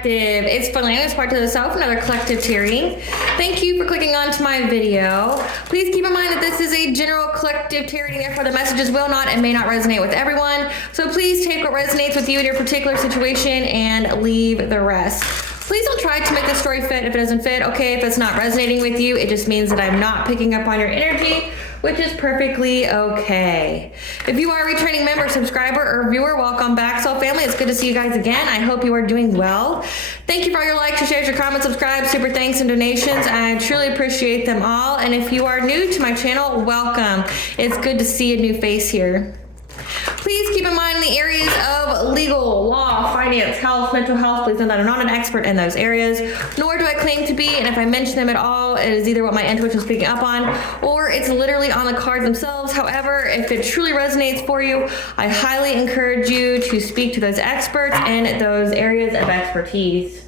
Collective. It's Finally aspiraltotheself, another collective tarotreading. Thank you for clicking onto my video. Please keep in mind that this is a general collective tarotreading, therefore the messages will not and may not resonate with everyone. So please take what resonates with you in your particular situation and leave the rest. Please don't try to make the story fit if it doesn't fit. Okay, if it's not resonating with you, it just means that I'm not picking up on your energy, which is perfectly okay. If you are a returning member, subscriber, or viewer, welcome back. Soul family, it's good to see you guys again. I hope you are doing well. Thank you for all your likes, your shares, your comments, subscribe, super thanks, and donations. I truly appreciate them all. And if you are new to my channel, welcome. It's good to see a new face here. Please keep in mind the areas of legal, law, finance, health, mental health. Please know that I'm not an expert in those areas, nor do I claim to be. And if I mention them at all, it is either what my intuition is picking up on, or it's literally on the cards themselves. However, if it truly resonates for you, I highly encourage you to speak to those experts in those areas of expertise.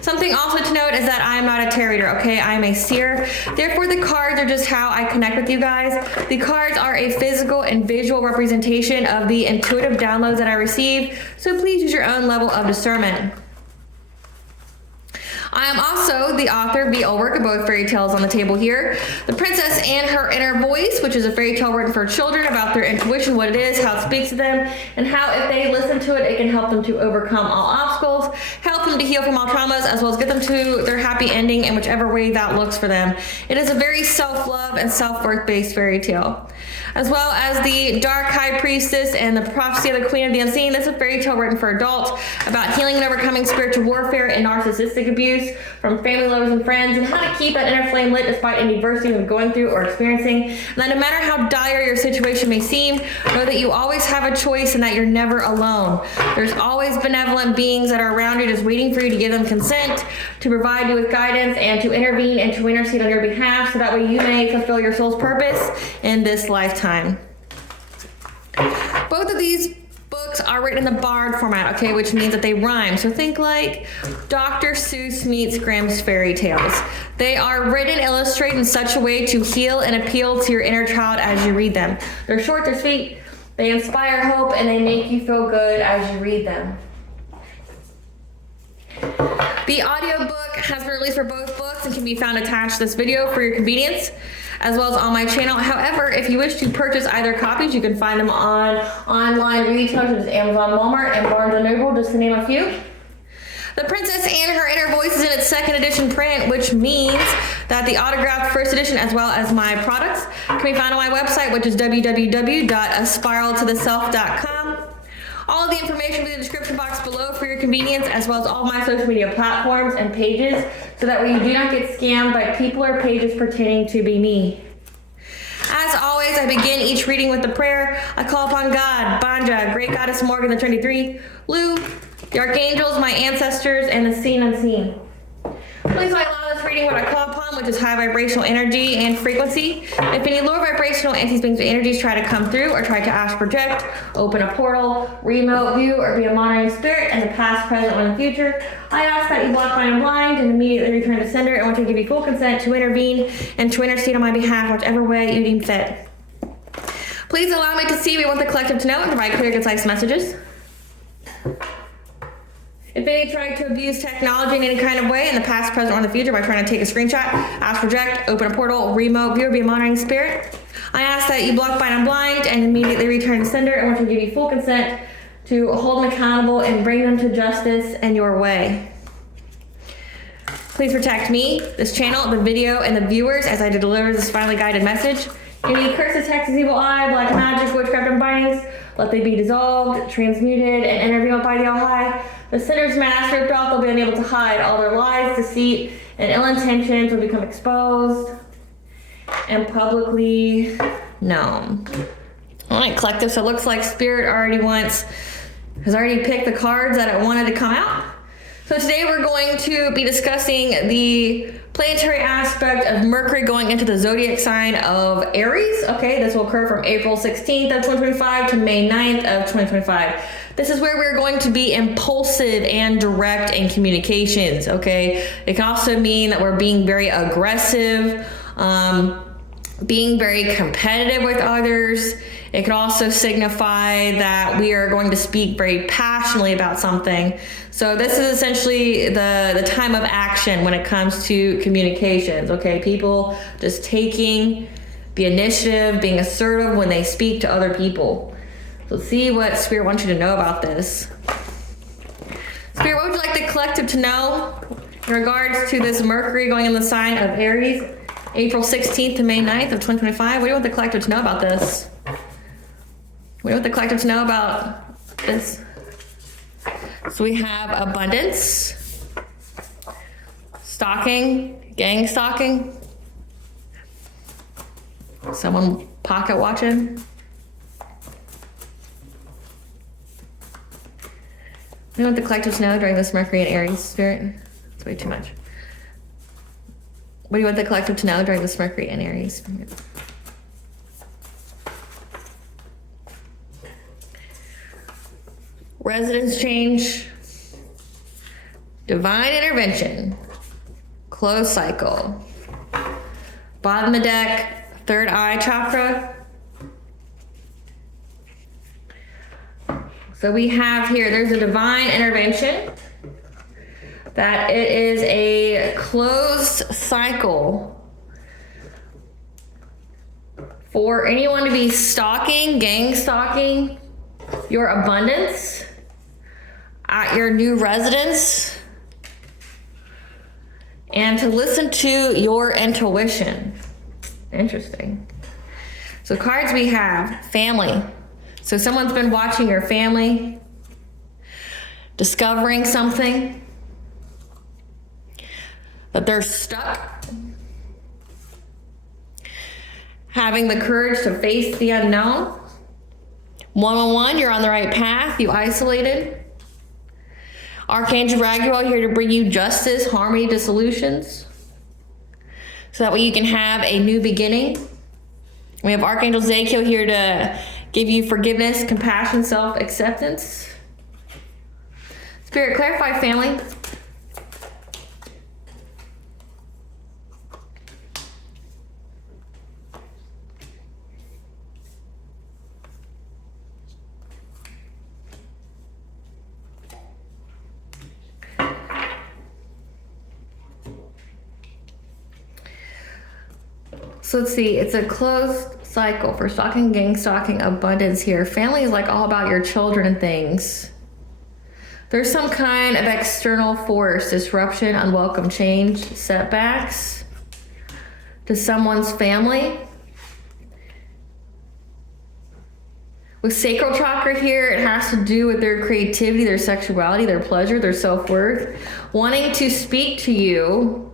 Something also to note is that I am not a tarot reader, okay? I am a seer. Therefore, the cards are just how I connect with you guys. The cards are a physical and visual representation of the intuitive downloads that I receive, so please use your own level of discernment. I am also the author of the old work of both fairy tales on the table here. The Princess and Her Inner Voice, which is a fairy tale written for children about their intuition, what it is, how it speaks to them, and how if they listen to it, it can help them to overcome all obstacles, help them to heal from all traumas, as well as get them to their happy ending in whichever way that looks for them. It is a very self-love and self-worth based fairy tale. As well as the Dark High Priestess and the Prophecy of the Queen of the Unseen. This is a fairy tale written for adults about healing and overcoming spiritual warfare and narcissistic abuse from family, lovers, and friends, and how to keep that inner flame lit despite any adversity you're going through or experiencing. And that no matter how dire your situation may seem, know that you always have a choice and that you're never alone. There's always benevolent beings that are around you just waiting for you to give them consent, to provide you with guidance, and to intervene and to intercede on your behalf so that way you may fulfill your soul's purpose in this lifetime. Both of these books are written in the Bard format, okay, which means that they rhyme. So think like Dr. Seuss meets Grimm's fairy tales. They are written, illustrated in such a way to heal and appeal to your inner child as you read them. They're short, they're sweet, they inspire hope, and they make you feel good as you read them. The audiobook has been released for both books and can be found attached to this video for your convenience, as well as on my channel. However, if you wish to purchase either copies, you can find them on online retailers such as Amazon, Walmart, and Barnes & Noble, just to name a few. The Princess and Her Inner Voice is in its second edition print, which means that the autographed first edition, as well as my products, can be found on my website, which is www.aspiraltotheself.com. All of the information will be in the description box below for your convenience, as well as all of my social media platforms and pages, so that way you do not get scammed by people or pages pretending to be me. As always, I begin each reading with a prayer. I call upon God, Banja, Great Goddess Morgan, the Trinity Three, Lu, the Archangels, my ancestors, and the seen unseen. Please allow this reading what I call upon, which is high vibrational energy and frequency. If any lower vibrational anti-beings or energies try to come through or try to astral project, open a portal, remote view, or be a monitoring spirit in the past, present, or in the future, I ask that you block, mind, and blind and immediately return to sender, and want to give you full consent to intervene and to intercede on my behalf, whichever way you deem fit. Please allow me to see what you want the collective to know and provide clear, concise messages. If any try to abuse technology in any kind of way in the past, present, or in the future by trying to take a screenshot, astral project, open a portal, remote view, or be a monitoring spirit, I ask that you block, bind, and blind and immediately return to sender, and want to give you full consent to hold them accountable and bring them to justice and your way. Please protect me, this channel, the video, and the viewers as I deliver this finely guided message. Any curses, hexes, evil eye, black magic, witchcraft, and bindings, let they be dissolved, transmuted, and intervened by the All-High. The sinner's mask ripped off, they'll be unable to hide. All their lies, deceit, and ill intentions will become exposed and publicly known. All right, collective, so it looks like Spirit has already picked the cards that it wanted to come out. So today we're going to be discussing the planetary aspect of Mercury going into the zodiac sign of Aries. Okay, this will occur from April 16th of 2025 to May 9th of 2025. This is where we're going to be impulsive and direct in communications, okay? It can also mean that we're being very aggressive, being very competitive with others, It could also signify that we are going to speak very passionately about something. So this is essentially the time of action when it comes to communications, okay? People just taking the initiative, being assertive when they speak to other people. So see what Spirit wants you to know about this. Spirit, what would you like the collective to know in regards to this Mercury going in the sign of Aries, April 16th to May 9th of 2025? What do you want the collective to know about this? What do you want the collective to know about this? So we have abundance, stalking, gang stalking, someone pocket watching. What do you want the collective to know during this Mercury and Aries, Spirit? It's way too much. What do you want the collective to know during this Mercury and Aries? Residence change, divine intervention, closed cycle. Bottom of the deck, third eye chakra. So we have here, there's a divine intervention, that it is a closed cycle for anyone to be stalking, gang stalking your abundance at your new residence, and to listen to your intuition. Interesting. So cards we have, family. So someone's been watching your family, discovering something, that they're stuck, having the courage to face the unknown. One-on-one, you're on the right path, you isolated. Archangel Raguel here to bring you justice, harmony, dissolutions, so that way you can have a new beginning. We have Archangel Zadkiel here to give you forgiveness, compassion, self-acceptance. Spirit, clarify family. So let's see, it's a closed cycle for stalking, gang stalking, abundance here. Family is like all about your children and things. There's some kind of external force, disruption, unwelcome change, setbacks to someone's family. With sacral chakra here, it has to do with their creativity, their sexuality, their pleasure, their self-worth, wanting to speak to you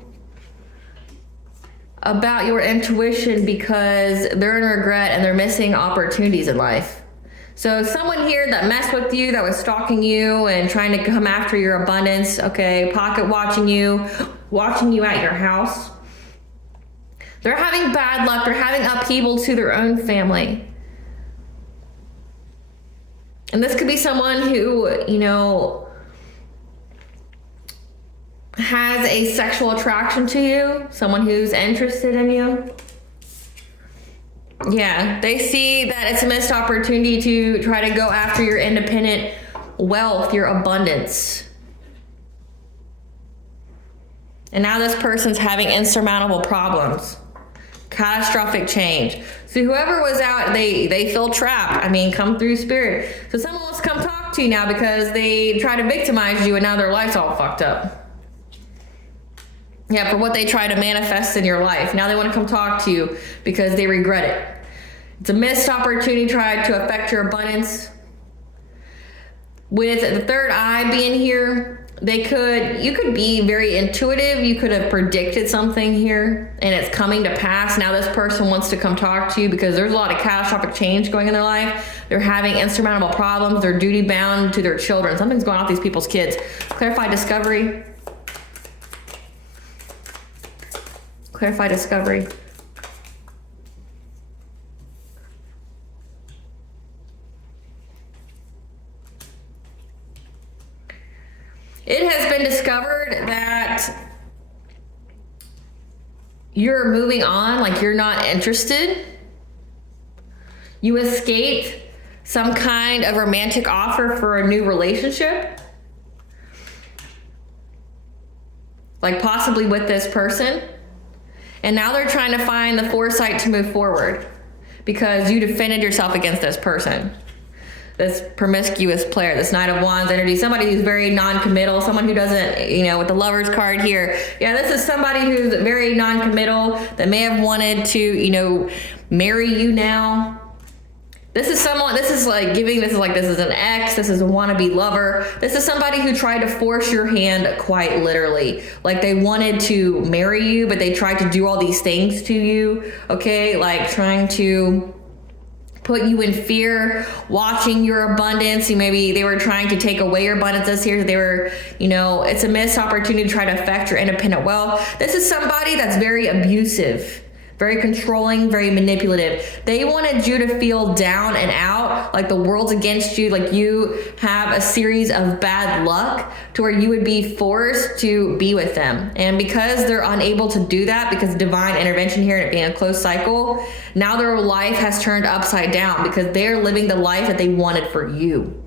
about your intuition because they're in regret and they're missing opportunities in life. So someone here that messed with you, that was stalking you and trying to come after your abundance, okay, pocket watching you at your house. They're having bad luck. They're having upheaval to their own family. And this could be someone who, you know, has a sexual attraction to you, someone who's interested in you. Yeah, they see that it's a missed opportunity to try to go after your independent wealth, your abundance. And now this person's having insurmountable problems, catastrophic change. So whoever was out, they feel trapped. I mean, come through spirit. So someone wants to come talk to you now because they try to victimize you and now their life's all fucked up. Yeah, for what they try to manifest in your life. Now they want to come talk to you because they regret it. It's a missed opportunity tried to affect your abundance. With the third eye being here, you could be very intuitive. You could have predicted something here and it's coming to pass. Now this person wants to come talk to you because there's a lot of catastrophic change going in their life. They're having insurmountable problems. They're duty bound to their children. Something's going on with these people's kids. Clarify discovery. Clarify discovery. It has been discovered that you're moving on, like you're not interested. You escaped some kind of romantic offer for a new relationship, like possibly with this person, and now they're trying to find the foresight to move forward because you defended yourself against this person, this promiscuous player, this Knight of Wands energy, somebody who's very non-committal, someone who doesn't, you know, with the Lover's card here. Yeah, this is somebody who's very non-committal that may have wanted to, you know, marry you now. This is someone, this is like this is an ex, this is a wannabe lover. This is somebody who tried to force your hand quite literally. Like they wanted to marry you, but they tried to do all these things to you, okay? Like trying to put you in fear, watching your abundance. Maybe they were trying to take away your abundance this year. They were, you know, it's a missed opportunity to try to affect your independent wealth. This is somebody that's very abusive, very controlling, very manipulative. They wanted you to feel down and out, like the world's against you, like you have a series of bad luck to where you would be forced to be with them. And because they're unable to do that, because divine intervention here and it being a closed cycle, now their life has turned upside down because they're living the life that they wanted for you.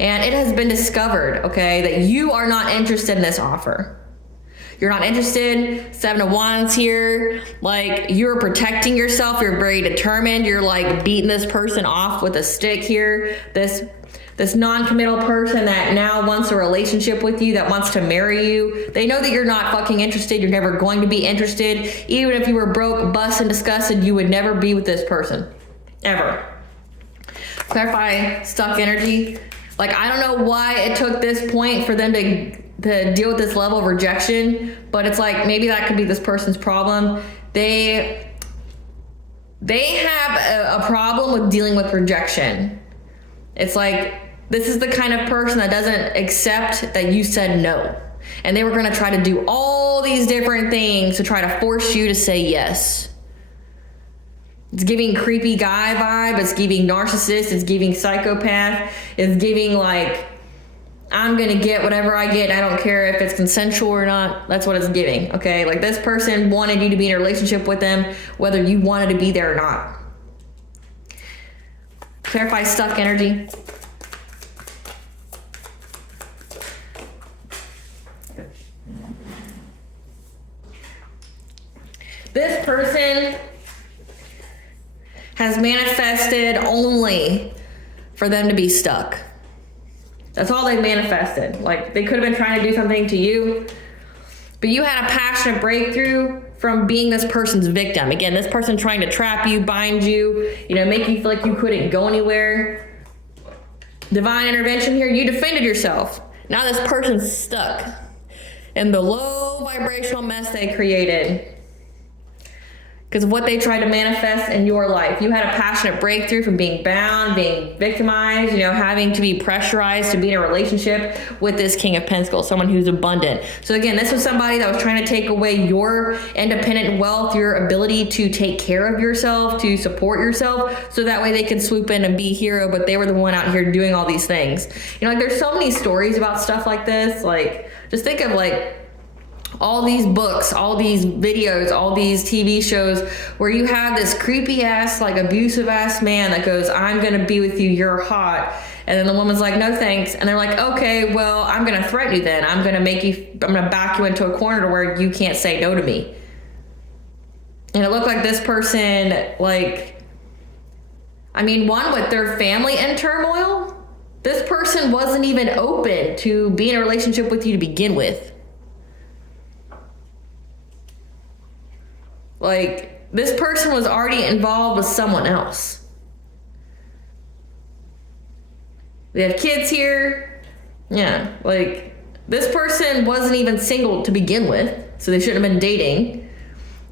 And it has been discovered, okay, that you are not interested in this offer. You're not interested. 7 of Wands here. Like you're protecting yourself. You're very determined. You're like beating this person off with a stick here. This non-committal person that now wants a relationship with you, that wants to marry you. They know that you're not fucking interested. You're never going to be interested. Even if you were broke, bust, and disgusted, you would never be with this person. Ever. Clarify stuck energy. Like I don't know why it took this point for them to deal with this level of rejection, but it's like maybe that could be this person's problem. They have a problem with dealing with rejection. It's like this is the kind of person that doesn't accept that you said no, and they were going to try to do all these different things to try to force you to say yes. It's giving creepy guy vibe, it's giving narcissist, it's giving psychopath, it's giving like I'm gonna get whatever I get. I don't care if it's consensual or not. That's what it's giving, okay? Like this person wanted you to be in a relationship with them, whether you wanted to be there or not. Clarify stuck energy. This person has manifested only for them to be stuck. That's all they manifested. Like they could have been trying to do something to you, but you had a passionate breakthrough from being this person's victim. Again, this person trying to trap you, bind you, you know, make you feel like you couldn't go anywhere. Divine intervention here, you defended yourself. Now this person's stuck in the low vibrational mess they created because of what they tried to manifest in your life. You had a passionate breakthrough from being bound, being victimized, you know, having to be pressurized to be in a relationship with this King of Pentacles, someone who's abundant. So again, this was somebody that was trying to take away your independent wealth, your ability to take care of yourself, to support yourself, so that way they could swoop in and be hero, but they were the one out here doing all these things. You know, like there's so many stories about stuff like this. Like, just think of like, all these books, all these videos, all these TV shows where you have this creepy ass, like abusive ass man that goes, I'm going to be with you, you're hot. And then the woman's like, no thanks. And they're like, okay, well, I'm going to threaten you then. I'm going to back you into a corner to where you can't say no to me. And it looked like this person, like, I mean, one, with their family in turmoil, this person wasn't even open to be in a relationship with you to begin with. Like, this person was already involved with someone else. They have kids here. Yeah, like, this person wasn't even single to begin with, so they shouldn't have been dating.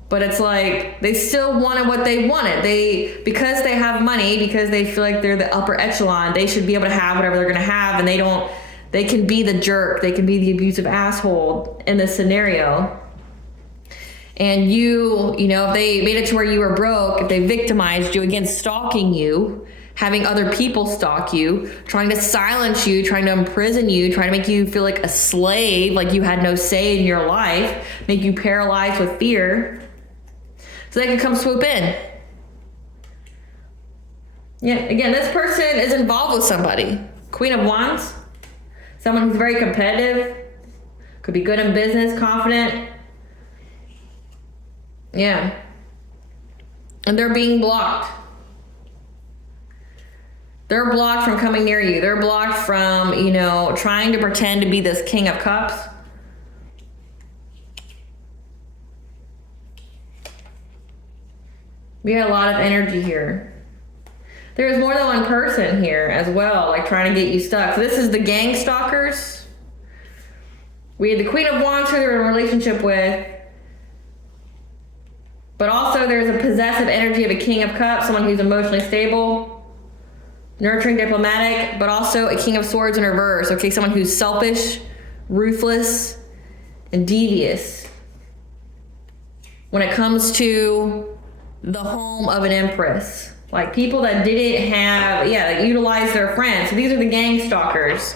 But it's like, they still wanted what they wanted. Because they have money, because they feel like they're the upper echelon, they should be able to have whatever they're gonna have, and they can be the jerk, they can be the abusive asshole in this scenario. And you know, if they made it to where you were broke, if they victimized you, again, stalking you, having other people stalk you, trying to silence you, trying to imprison you, trying to make you feel like a slave, like you had no say in your life, make you paralyzed with fear, so they can come swoop in. Yeah, again, this person is involved with somebody. Queen of Wands. Someone who's very competitive. Could be good in business, confident. Yeah. And they're being blocked. They're blocked from coming near you. They're blocked from, you know, trying to pretend to be this King of Cups. We had a lot of energy here. There's more than one person here as well, like trying to get you stuck. So this is the gang stalkers. We had the Queen of Wands who they're in a relationship with. But also there's a possessive energy of a King of Cups, someone who's emotionally stable, nurturing, diplomatic, but also a King of Swords in reverse. Okay, someone who's selfish, ruthless, and devious. When it comes to the home of an empress. Like people that didn't have, that utilized their friends. So these are the gang stalkers.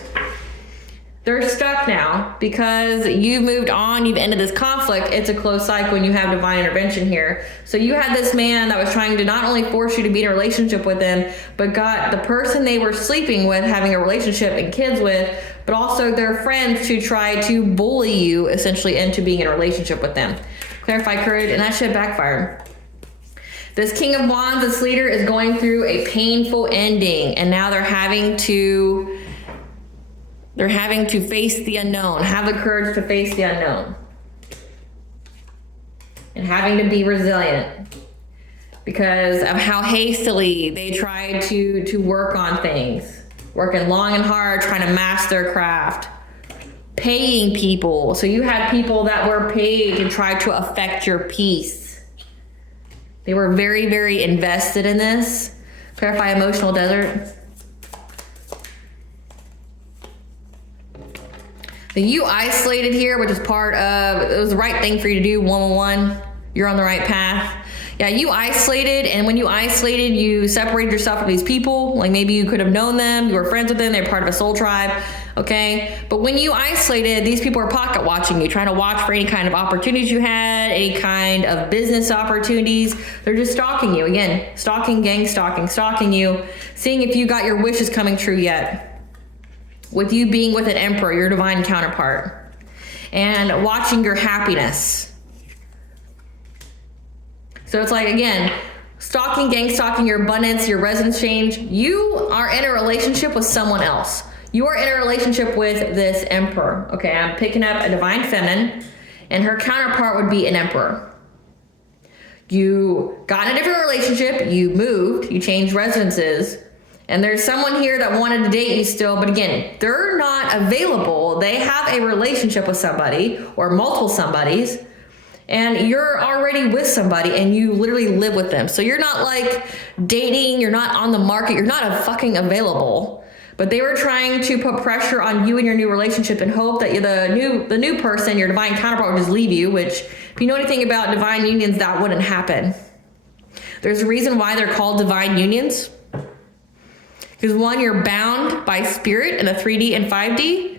They're stuck now because you've moved on, you've ended this conflict. It's a closed cycle and you have divine intervention here. So you had this man that was trying to not only force you to be in a relationship with him, but got the person they were sleeping with, having a relationship and kids with, but also their friends to try to bully you essentially into being in a relationship with them. Clarify courage, and that shit backfired. This King of Wands, this leader, is going through a painful ending, and now they're having to face the unknown, have the courage to face the unknown, and having to be resilient because of how hastily they tried to work on things, working long and hard, trying to master their craft, paying people. So you had people that were paid to try to affect your peace. They were very, very invested in this. Clarify emotional desert. You isolated here, which is part of, it was the right thing for you to do, 111. You're on the right path. Yeah, you isolated, and when you isolated, you separated yourself from these people. Like maybe you could have known them, you were friends with them, they're part of a soul tribe, okay? But when you isolated, these people are pocket watching you, trying to watch for any kind of opportunities you had, any kind of business opportunities. They're just stalking you. Again, stalking, gang stalking you, seeing if you got your wishes coming true yet. With you being with an emperor, your divine counterpart, and watching your happiness. So it's like, again, stalking, gang stalking, your abundance, your residence change. You are in a relationship with someone else. You are in a relationship with this emperor. Okay, I'm picking up a divine feminine, and her counterpart would be an emperor. You got in a different relationship, you moved, you changed residences, and there's someone here that wanted to date you still, but again, they're not available. They have a relationship with somebody or multiple somebodies, and you're already with somebody and you literally live with them. So you're not like dating, you're not on the market, you're not a fucking available. But they were trying to put pressure on you and your new relationship and hope that the new person, your divine counterpart, would just leave you, which if you know anything about divine unions, that wouldn't happen. There's a reason why they're called divine unions. Because one, you're bound by spirit in the 3D and 5D,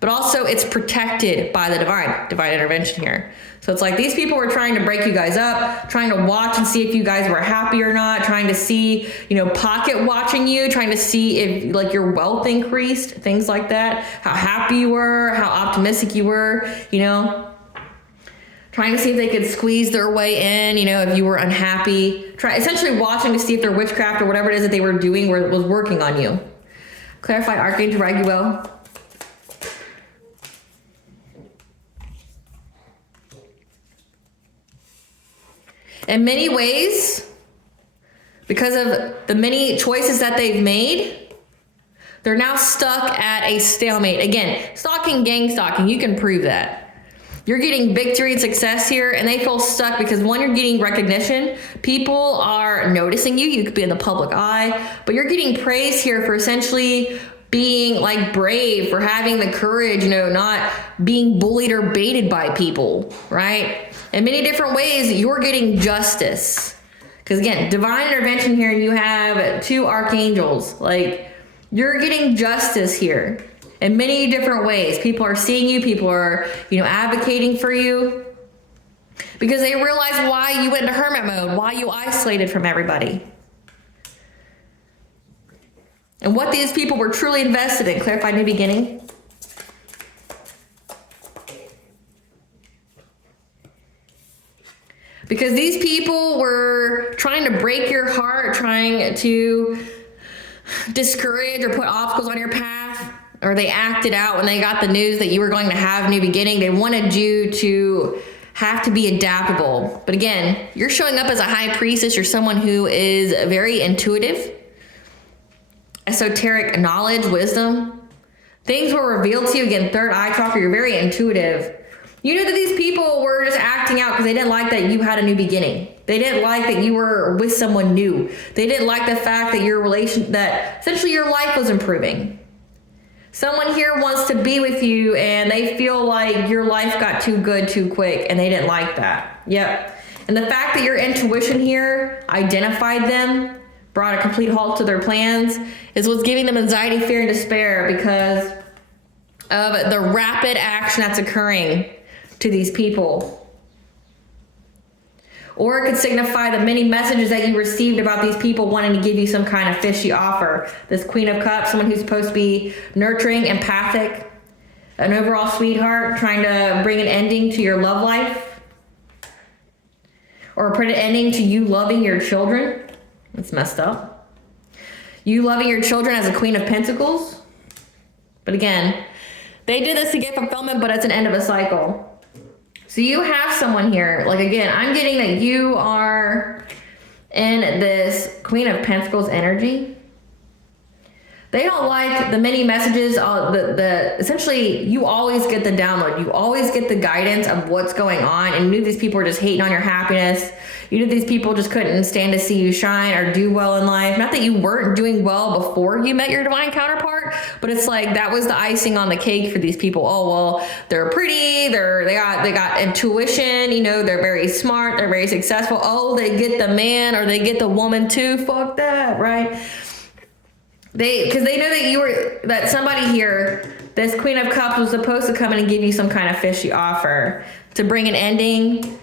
but also it's protected by the divine intervention here. So it's like these people were trying to break you guys up, trying to watch and see if you guys were happy or not, trying to see, pocket watching you, trying to see if like your wealth increased, things like that, how happy you were, how optimistic you were, trying to see if they could squeeze their way in, if you were unhappy. Essentially watching to see if their witchcraft or whatever it is that they were doing was working on you. Clarify Archangel Raguel. In many ways, because of the many choices that they've made, they're now stuck at a stalemate. Again, stalking, gang stalking, you can prove that. You're getting victory and success here, and they feel stuck because one, you're getting recognition. People are noticing you. You could be in the public eye, but you're getting praise here for essentially being like brave, for having the courage, not being bullied or baited by people, right? In many different ways, you're getting justice. Because again, divine intervention here, and you have two archangels. Like, you're getting justice here. In many different ways. People are seeing you. People are, advocating for you. Because they realize why you went into hermit mode. Why you isolated from everybody. and what these people were truly invested in. Clarify new beginning. Because these people were trying to break your heart, trying to discourage or put obstacles on your path, or they acted out when they got the news that you were going to have new beginning. They wanted you to have to be adaptable. But again, you're showing up as a high priestess. You're someone who is very intuitive, esoteric knowledge, wisdom. Things were revealed to you. Again, third eye chakra, you're very intuitive. You knew that these people were just acting out because they didn't like that you had a new beginning. They didn't like that you were with someone new. They didn't like the fact that that essentially your life was improving. Someone here wants to be with you and they feel like your life got too good too quick, and they didn't like that. Yep. And the fact that your intuition here identified them, brought a complete halt to their plans, is what's giving them anxiety, fear, and despair because of the rapid action that's occurring to these people. Or it could signify the many messages that you received about these people wanting to give you some kind of fishy offer. This Queen of Cups, someone who's supposed to be nurturing, empathic, an overall sweetheart, trying to bring an ending to your love life. Or put an ending to you loving your children. That's messed up. You loving your children as a Queen of Pentacles. But again, they did this to get fulfillment, but it's an end of a cycle. So you have someone here, like again, I'm getting that you are in this Queen of Pentacles energy. They don't like the many messages, essentially you always get the download. You always get the guidance of what's going on, and you knew these people were just hating on your happiness. You knew these people just couldn't stand to see you shine or do well in life. Not that you weren't doing well before you met your divine counterpart, but it's like that was the icing on the cake for these people. Oh, well, they're pretty, they got intuition, you know, they're very smart, they're very successful. Oh, they get the man or they get the woman too. Fuck that, right? Because they know that somebody here, this Queen of Cups, was supposed to come in and give you some kind of fishy offer to bring an ending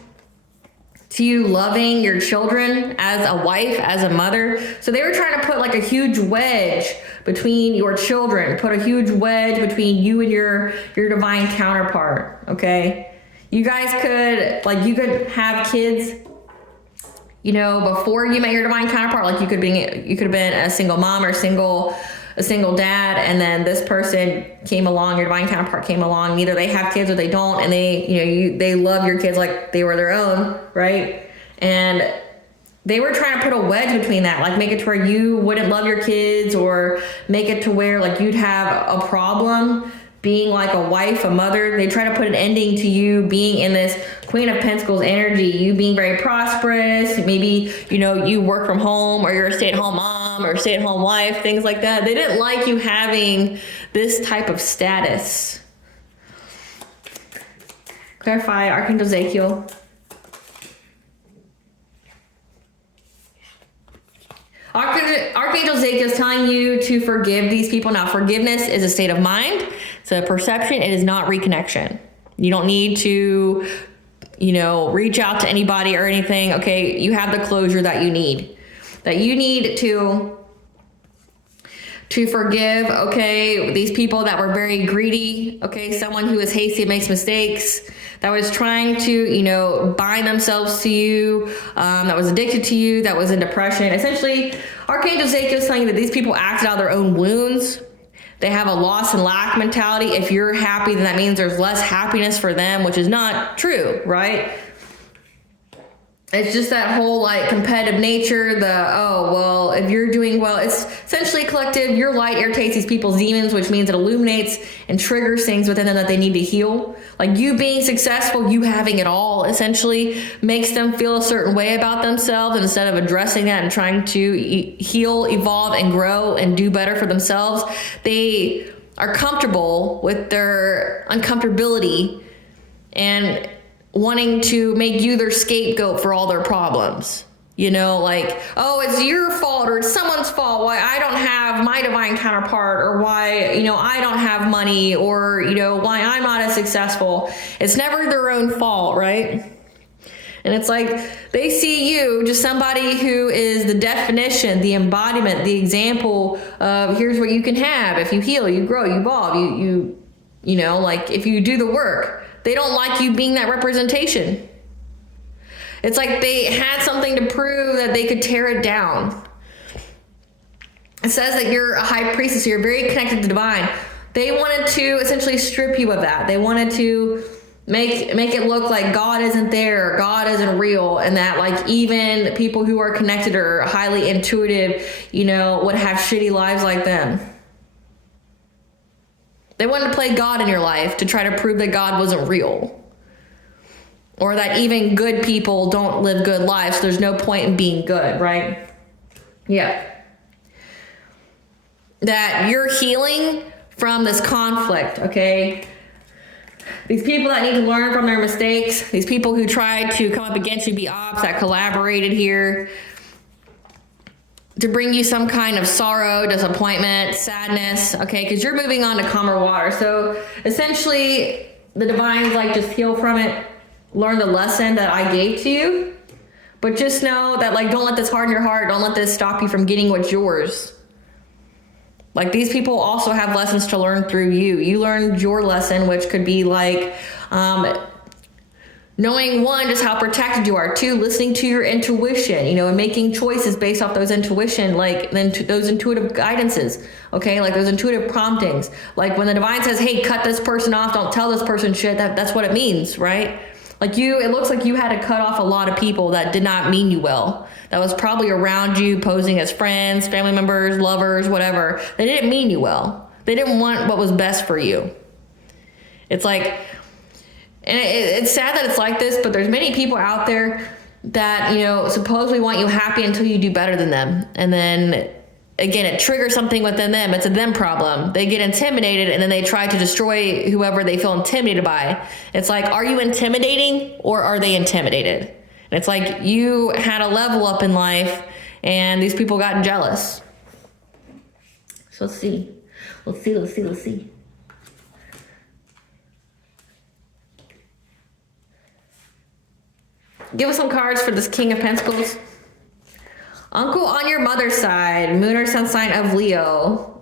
to you loving your children as a wife, as a mother. So they were trying to put like a huge wedge between your children, put a huge wedge between you and your divine counterpart. Okay, you guys you could have kids, you know, before you met your divine counterpart. Like you could have been a single mom or a single dad, and then this person came along, your divine counterpart came along, and either they have kids or they don't, and they love your kids like they were their own, right? And they were trying to put a wedge between that, like make it to where you wouldn't love your kids, or make it to where like you'd have a problem being like a wife, a mother. They try to put an ending to you being in this Queen of Pentacles energy, you being very prosperous. Maybe, you know, you work from home, or you're a stay-at-home mom or stay-at-home wife, things like that. They didn't like you having this type of status. Clarify, Archangel Ezekiel. Archangel Ezekiel is telling you to forgive these people. Now, forgiveness is a state of mind. It's a perception. It is not reconnection. You don't need to, you know, reach out to anybody or anything. Okay, you have the closure that you need. That you need to forgive, okay, these people that were very greedy, okay, someone who is hasty and makes mistakes, that was trying to, you know, bind themselves to you, that was addicted to you, that was in depression. Essentially, Archangel Ezekiel is telling you that these people acted out their own wounds. They have a loss and lack mentality. If you're happy, then that means there's less happiness for them, which is not true, right? It's just that whole like competitive nature, if you're doing well, it's essentially collective. Your light irritates these people's demons, which means it illuminates and triggers things within them that they need to heal. Like you being successful, you having it all, essentially makes them feel a certain way about themselves. And instead of addressing that and trying to heal, evolve, and grow and do better for themselves, they are comfortable with their uncomfortability and wanting to make you their scapegoat for all their problems. You know, like, oh, it's your fault or it's someone's fault why I don't have my divine counterpart, or why, you know, I don't have money, or, you know, why I'm not as successful. It's never their own fault, right? And it's like they see you just somebody who is the definition, the embodiment, the example of here's what you can have if you heal, you grow, you evolve, you know, like if you do the work. They don't like you being that representation. It's like they had something to prove that they could tear it down. It says that you're a high priestess, you're very connected to divine. They wanted to essentially strip you of that. They wanted to make it look like God isn't there, God isn't real, and that like even people who are connected or highly intuitive, you know, would have shitty lives like them. They wanted to play God in your life to try to prove that God wasn't real. Or that even good people don't live good lives, so there's no point in being good, right? Yeah. That you're healing from this conflict, okay? These people that need to learn from their mistakes, these people who try to come up against you, be ops, that collaborated here to bring you some kind of sorrow, disappointment, sadness, okay? Because you're moving on to calmer water. So essentially, the divines like just heal from it, learn the lesson that I gave to you, but just know that like don't let this harden your heart, don't let this stop you from getting what's yours. Like these people also have lessons to learn through you. You learned your lesson, which could be like knowing one, just how protected you are. Two, listening to your intuition, you know, and making choices based off those intuition, like then those intuitive guidances, okay? Like those intuitive promptings. Like when the divine says, hey, cut this person off, don't tell this person shit, that's what it means, right? Like it looks like you had to cut off a lot of people that did not mean you well. That was probably around you, posing as friends, family members, lovers, whatever. They didn't mean you well. They didn't want what was best for you. It's like, and it's sad that it's like this, but there's many people out there that, you know, supposedly want you happy until you do better than them. And then again, it triggers something within them. It's a them problem. They get intimidated and then they try to destroy whoever they feel intimidated by. It's like, are you intimidating or are they intimidated? And it's like you had a level up in life and these people got jealous. So let's see. Let's see. Give us some cards for this King of Pentacles. Uncle on your mother's side, moon or sun sign of Leo.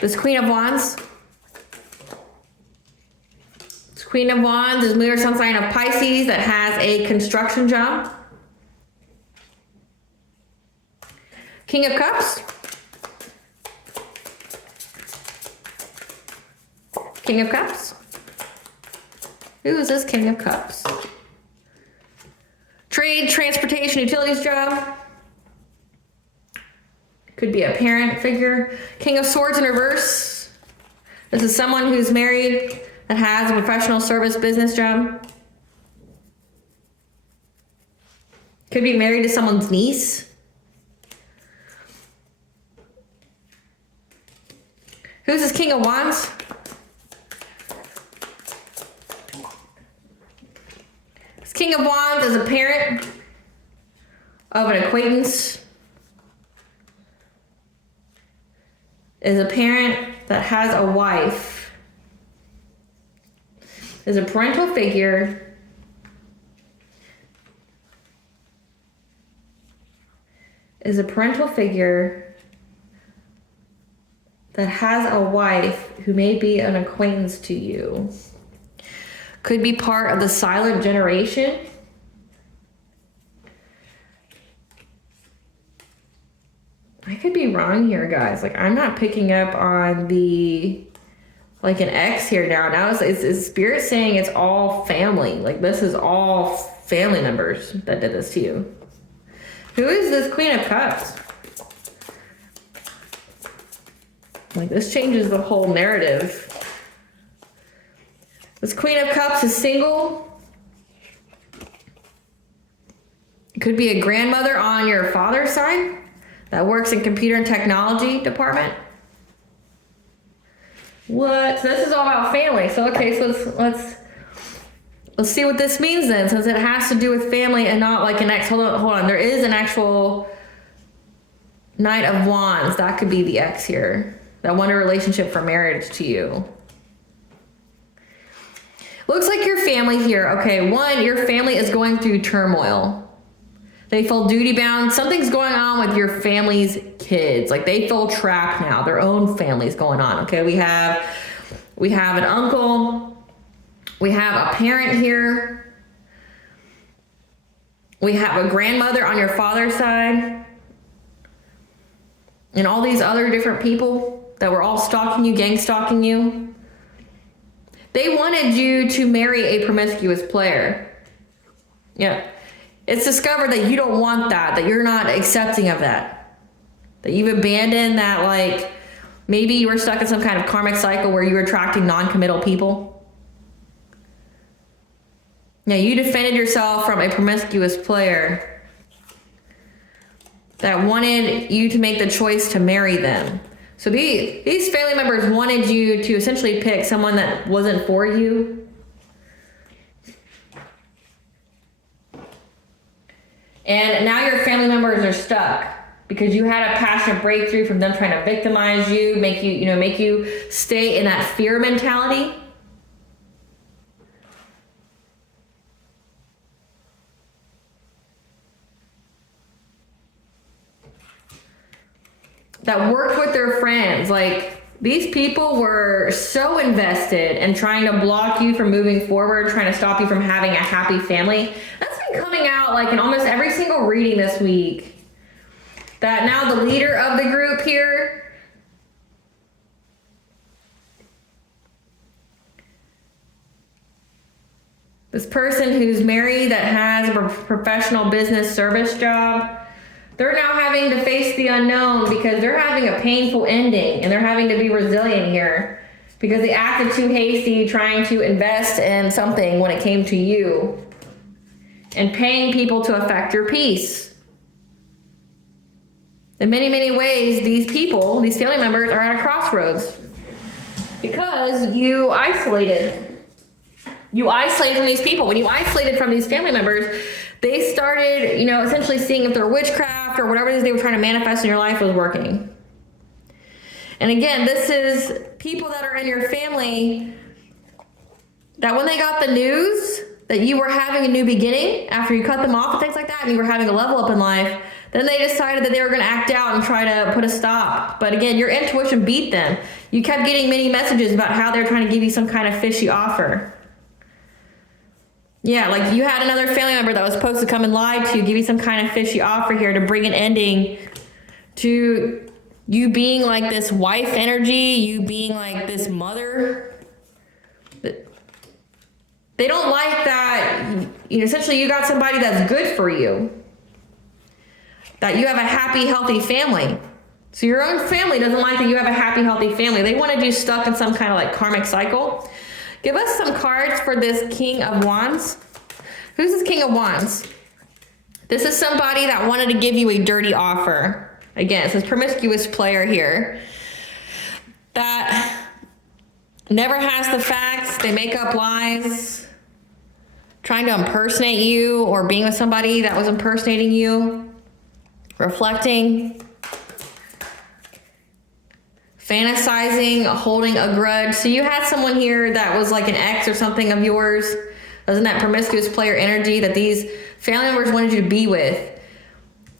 This Queen of Wands. This Queen of Wands is moon or sun sign of Pisces that has a construction job. King of Cups. King of Cups. Who is this King of Cups? Trade, transportation, utilities job. Could be a parent figure. King of Swords in reverse. This is someone who's married that has a professional service business job. Could be married to someone's niece. Who's this King of Wands? King of Wands is a parent of an acquaintance, is a parent that has a wife, is a parental figure, that has a wife who may be an acquaintance to you. Could be part of the silent generation. I could be wrong here, guys. Like, I'm not picking up on the, like, an X here now. Now it's Spirit saying it's all family. Like, this is all family members that did this to you. Who is this Queen of Cups? Like, this changes the whole narrative. This Queen of Cups is single. It could be a grandmother on your father's side that works in computer and technology department. What? So this is all about family. So okay, so let's see what this means then, since it has to do with family and not like an ex. Hold on. There is an actual Knight of Wands. That could be the ex here that wanted a relationship for marriage to you. Looks like your family here. Okay, one, your family is going through turmoil. They feel duty bound. Something's going on with your family's kids. Like they feel trapped now. Their own family's going on. Okay, we have an uncle. We have a parent here. We have a grandmother on your father's side. And all these other different people that were all stalking you, gang stalking you. They wanted you to marry a promiscuous player. Yeah. It's discovered that you don't want that you're not accepting of that you've abandoned that, like, maybe you were stuck in some kind of karmic cycle where you were attracting non-committal people. Yeah, you defended yourself from a promiscuous player that wanted you to make the choice to marry them. So these family members wanted you to essentially pick someone that wasn't for you. And now your family members are stuck because you had a passionate breakthrough from them trying to victimize you, make you stay in that fear mentality. That worked with their friends. Like, these people were so invested in trying to block you from moving forward, trying to stop you from having a happy family. That's been coming out like in almost every single reading this week. That now the leader of the group here, this person who's married that has a professional business service job, they're now having to face the unknown because they're having a painful ending and they're having to be resilient here because they acted too hasty trying to invest in something when it came to you and paying people to affect your peace. In many, many ways, these people, these family members, are at a crossroads because you isolated. You isolated from these people. When you isolated from these family members, they started, essentially seeing if their witchcraft or whatever it is they were trying to manifest in your life was working. And again, this is people that are in your family that when they got the news that you were having a new beginning after you cut them off and things like that, and you were having a level up in life, then they decided that they were going to act out and try to put a stop. But again, your intuition beat them. You kept getting many messages about how they're trying to give you some kind of fishy offer. Yeah, like you had another family member that was supposed to come and lie to you, give you some kind of fishy offer here to bring an ending to you being like this wife energy, you being like this mother. They don't like that, essentially you got somebody that's good for you. That you have a happy, healthy family. So your own family doesn't like that you have a happy, healthy family. They wanted you stuck in some kind of like karmic cycle. Give us some cards for this King of Wands. Who's this King of Wands? This is somebody that wanted to give you a dirty offer. Again, it's this promiscuous player here that never has the facts. They make up lies, trying to impersonate you or being with somebody that was impersonating you, reflecting, fantasizing, holding a grudge. So you had someone here that was like an ex or something of yours. Wasn't that promiscuous player energy that these family members wanted you to be with?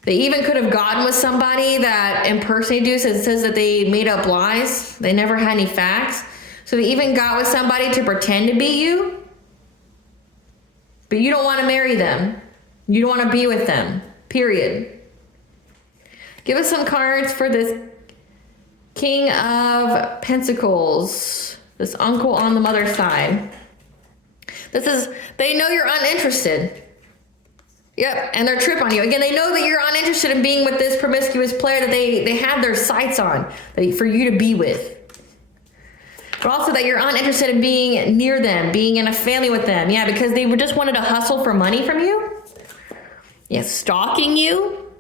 They even could have gotten with somebody that impersonated you. So it says that they made up lies. They never had any facts. So they even got with somebody to pretend to be you. But you don't want to marry them. You don't want to be with them. Period. Give us some cards for this King of Pentacles. This uncle on the mother's side. They know you're uninterested. Yep, and they're trip on you. Again, they know that you're uninterested in being with this promiscuous player that they have their sights on for you to be with. But also that you're uninterested in being near them, being in a family with them. Yeah, because they just wanted to hustle for money from you. Yeah, stalking you.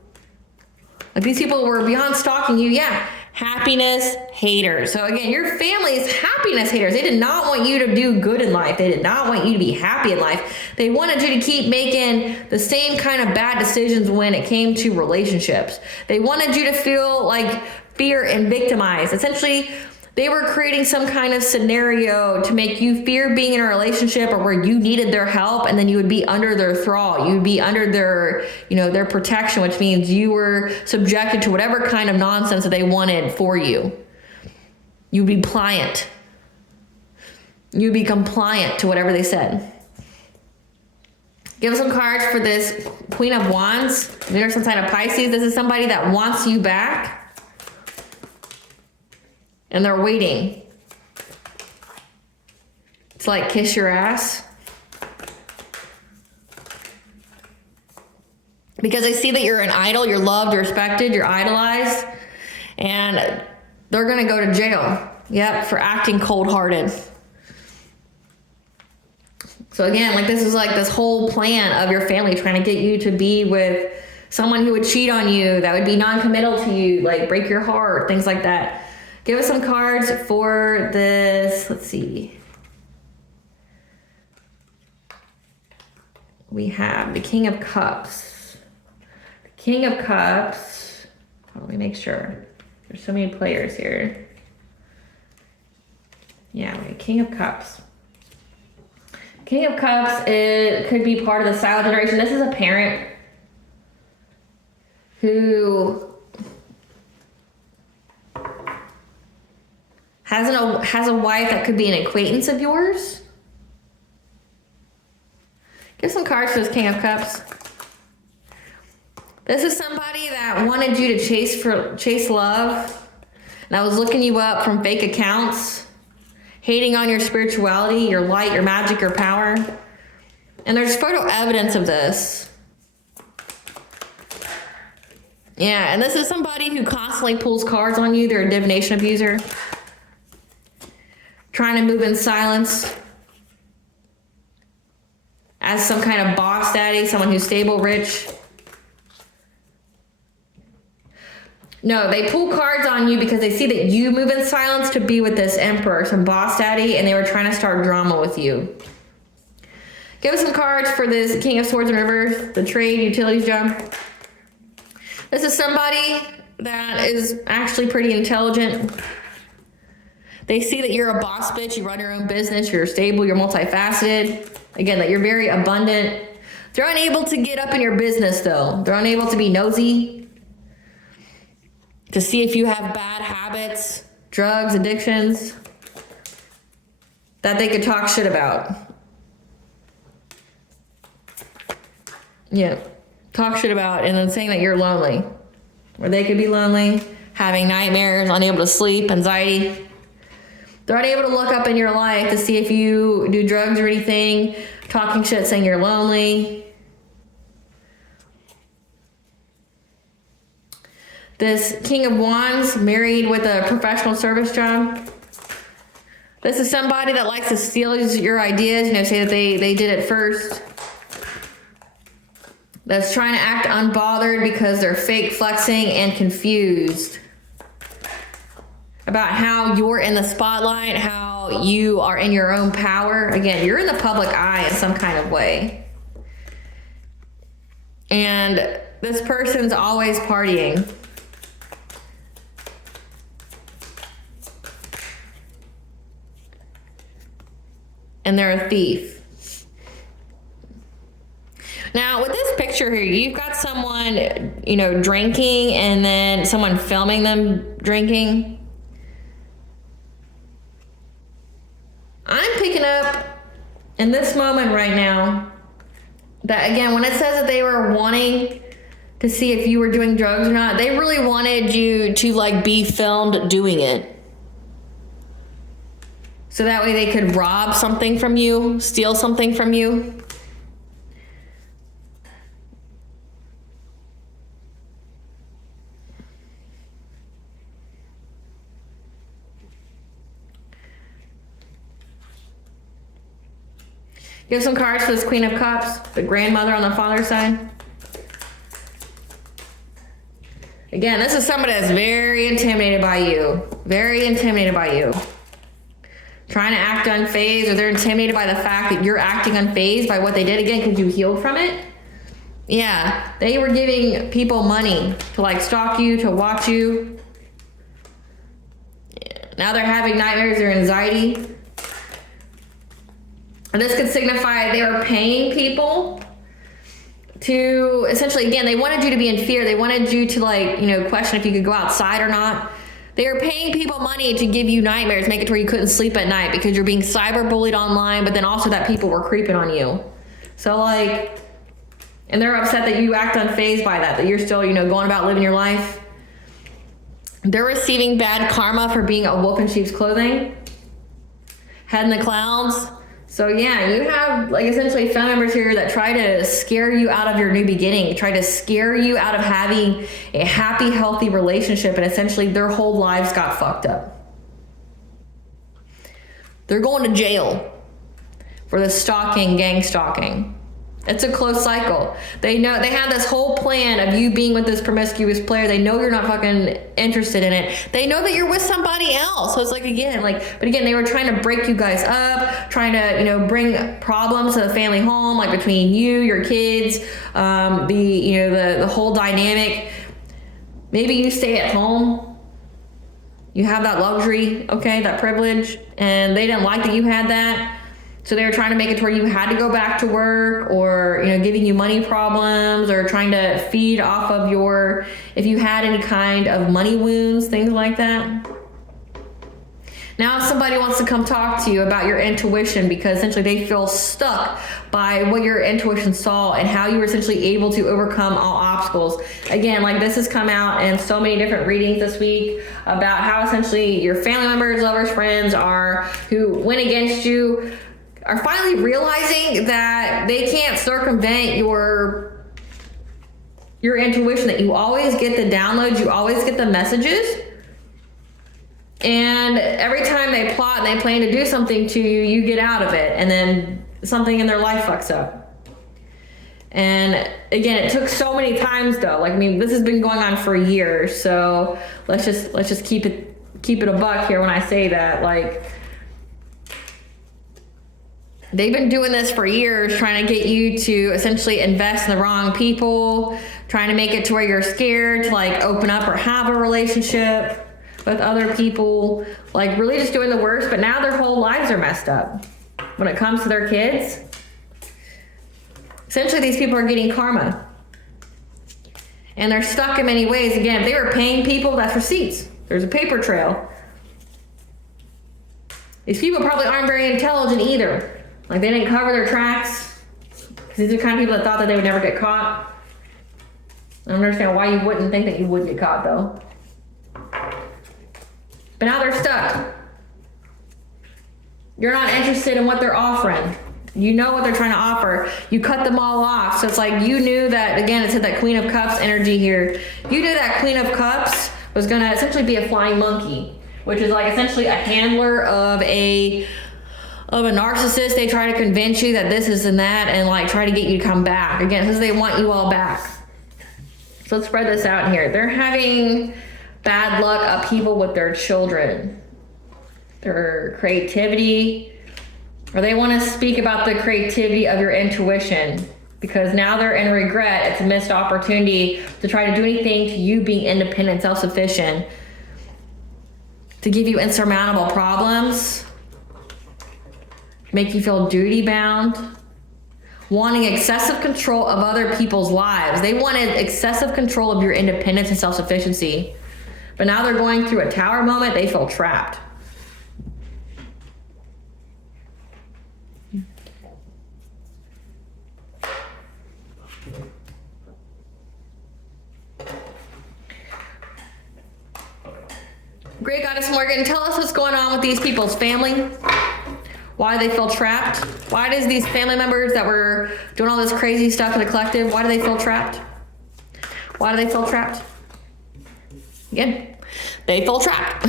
Like these people were beyond stalking you. Yeah, happiness haters. So again, your family is happiness haters. They did not want you to do good in life. They did not want you to be happy in life. They wanted you to keep making the same kind of bad decisions when it came to relationships. They wanted you to feel like fear and victimized. Essentially, They were creating some kind of scenario to make you fear being in a relationship or where you needed their help, and then you would be under their thrall. You'd be under their, their protection, which means you were subjected to whatever kind of nonsense that they wanted for you. You'd be pliant. You'd be compliant to whatever they said. Give us some cards for this Queen of Wands. There's some sign of Pisces. This is somebody that wants you back. And they're waiting to like kiss your ass. Because they see that you're an idol, you're loved, you're respected, you're idolized. And they're going to go to jail. Yep, for acting cold-hearted. So again, like this is like this whole plan of your family trying to get you to be with someone who would cheat on you, that would be non-committal to you, like break your heart, things like that. Give us some cards for this. Let's see. We have the King of Cups. The King of Cups. Let me make sure. There's so many players here. Yeah, we have King of Cups. King of Cups, it could be part of the silent generation. This is a parent who has a wife that could be an acquaintance of yours. Give some cards for this King of Cups. This is somebody that wanted you to chase love, and that was looking you up from fake accounts, hating on your spirituality, your light, your magic, your power. And there's photo evidence of this. Yeah, and this is somebody who constantly pulls cards on you. They're a divination abuser. Trying to move in silence. As some kind of boss daddy, someone who's stable, rich. No, they pull cards on you because they see that you move in silence to be with this emperor, some boss daddy, and they were trying to start drama with you. Give us some cards for this King of Swords and Reverse, the trade, utilities job. This is somebody that is actually pretty intelligent. They see that you're a boss bitch, you run your own business, you're stable, you're multifaceted. Again, that you're very abundant. They're unable to get up in your business though. They're unable to be nosy, to see if you have bad habits, drugs, addictions, that they could talk shit about. Yeah, talk shit about, and then saying that you're lonely. Or they could be lonely, having nightmares, unable to sleep, anxiety. They're unable to look up in your life to see if you do drugs or anything, talking shit, saying you're lonely. This King of Wands, married with a professional service job. This is somebody that likes to steal your ideas, say that they did it first. That's trying to act unbothered because they're fake flexing and confused about how you're in the spotlight, how you are in your own power. Again, you're in the public eye in some kind of way. And this person's always partying. And they're a thief. Now, with this picture here, you've got someone, drinking and then someone filming them drinking. I'm picking up in this moment right now that, again, when it says that they were wanting to see if you were doing drugs or not, they really wanted you to be filmed doing it. So that way they could rob something from you, steal something from you. Give some cards for this Queen of Cups, the grandmother on the father's side. Again, this is somebody that's very intimidated by you. Very intimidated by you. Trying to act unfazed, or they're intimidated by the fact that you're acting unfazed by what they did, again, because you healed from it. Yeah, they were giving people money to stalk you, to watch you. Yeah. Now they're having nightmares or anxiety. And this could signify they were paying people to essentially, again, they wanted you to be in fear. They wanted you to, like, you know, question if you could go outside or not. They were paying people money to give you nightmares, make it to where you couldn't sleep at night because you're being cyberbullied online, but then also that people were creeping on you. So, like, and they're upset that you act unfazed by that you're still, you know, going about living your life. They're receiving bad karma for being a wolf in sheep's clothing. Head in the clouds. So yeah, you have, like, essentially family members here that try to scare you out of your new beginning, try to scare you out of having a happy, healthy relationship, and essentially their whole lives got fucked up. They're going to jail for the stalking, gang stalking. It's a close cycle. They know they have this whole plan of you being with this promiscuous player. They know you're not fucking interested in it. They know that you're with somebody else. So it's like, again, like, but again, they were trying to break you guys up, trying to, you know, bring problems to the family home, like between you, your kids, the whole dynamic. Maybe you stay at home. You have that luxury, okay, that privilege, and they didn't like that you had that. So they were trying to make it to where you had to go back to work, or, you know, giving you money problems, or trying to feed off of your, if you had any kind of money wounds, things like that. Now somebody wants to come talk to you about your intuition because essentially they feel stuck by what your intuition saw and how you were essentially able to overcome all obstacles. Again, like, this has come out in so many different readings this week about how essentially your family members, lovers, friends who went against you are finally realizing that they can't circumvent your intuition, that you always get the downloads, you always get the messages. And every time they plot and they plan to do something to you, you get out of it, and then something in their life fucks up. And again, it took so many times though. Like, I mean, this has been going on for years, so let's just keep it a buck here when I say that. Like, they've been doing this for years, trying to get you to essentially invest in the wrong people, trying to make it to where you're scared to, like, open up or have a relationship with other people, like, really just doing the worst. But now their whole lives are messed up when it comes to their kids. Essentially, these people are getting karma, and they're stuck in many ways. Again, if they were paying people, that's receipts. There's a paper trail. These people probably aren't very intelligent either. Like, they didn't cover their tracks, because these are the kind of people that thought that they would never get caught. I don't understand why you wouldn't think that you would get caught, though. But now they're stuck. You're not interested in what they're offering. You know what they're trying to offer. You cut them all off. So it's like, you knew that, again, it said that Queen of Cups energy here. You knew that Queen of Cups was going to essentially be a flying monkey, which is like essentially a handler of a narcissist. They try to convince you that this is and that, and, like, try to get you to come back. Again, because they want you all back. So let's spread this out here. They're having bad luck upheaval with their children, their creativity, or they want to speak about the creativity of your intuition, because now they're in regret. It's a missed opportunity to try to do anything to you being independent, self-sufficient, to give you insurmountable problems, make you feel duty bound, wanting excessive control of other people's lives. They wanted excessive control of your independence and self-sufficiency. But now they're going through a tower moment. They feel trapped. Great Goddess Morgan, tell us what's going on with these people's family. Why do they feel trapped? Why does these family members that were doing all this crazy stuff in the collective, why do they feel trapped? Why do they feel trapped? Again, they feel trapped.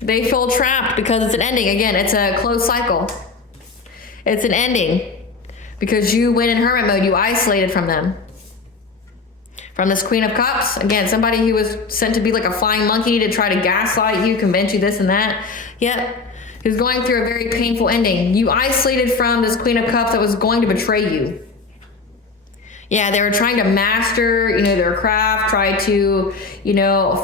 They feel trapped because it's an ending. Again, it's a closed cycle. It's an ending because you went in hermit mode. You isolated from them. From this Queen of Cups, again, somebody who was sent to be like a flying monkey to try to gaslight you, convince you this and that. Yet, who's going through a very painful ending. You isolated from this Queen of Cups that was going to betray you. Yeah, they were trying to master, their craft, try to,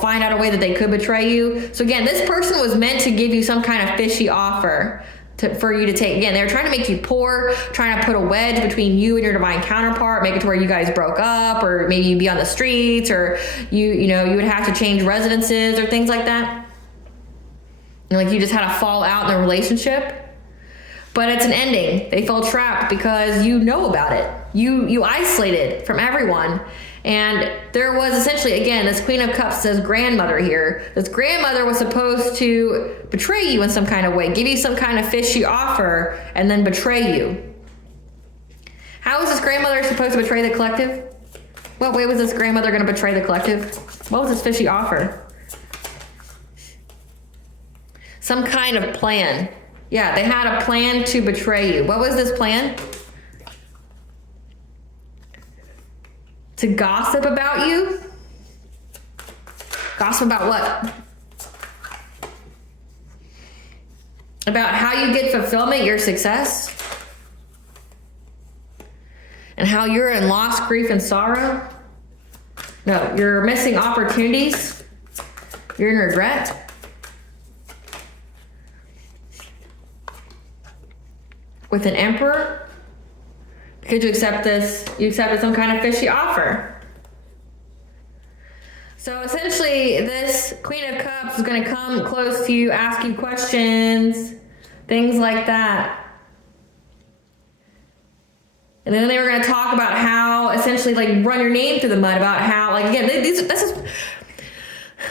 find out a way that they could betray you. So again, this person was meant to give you some kind of fishy offer for you to take. Again, they were trying to make you poor, trying to put a wedge between you and your divine counterpart, make it to where you guys broke up, or maybe you'd be on the streets, or you would have to change residences or things like that. Like you just had a fall out in the relationship. But it's an ending. They felt trapped because you know about it. You isolated from everyone. And there was essentially, again, this Queen of Cups says grandmother here. This grandmother was supposed to betray you in some kind of way, give you some kind of fishy offer, and then betray you. How is this grandmother supposed to betray the collective? What way was this grandmother going to betray the collective? What was this fishy offer? Some kind of plan. Yeah, they had a plan to betray you. What was this plan? To gossip about you? Gossip about what? About how you get fulfillment, your success? And how you're in loss, grief, and sorrow? No, you're missing opportunities. You're in regret. With an emperor? Could you accept this? You accepted some kind of fishy offer. So essentially, this Queen of Cups is going to come close to you, ask you questions, things like that. And then they were going to talk about how essentially like run your name through the mud, about how like, again,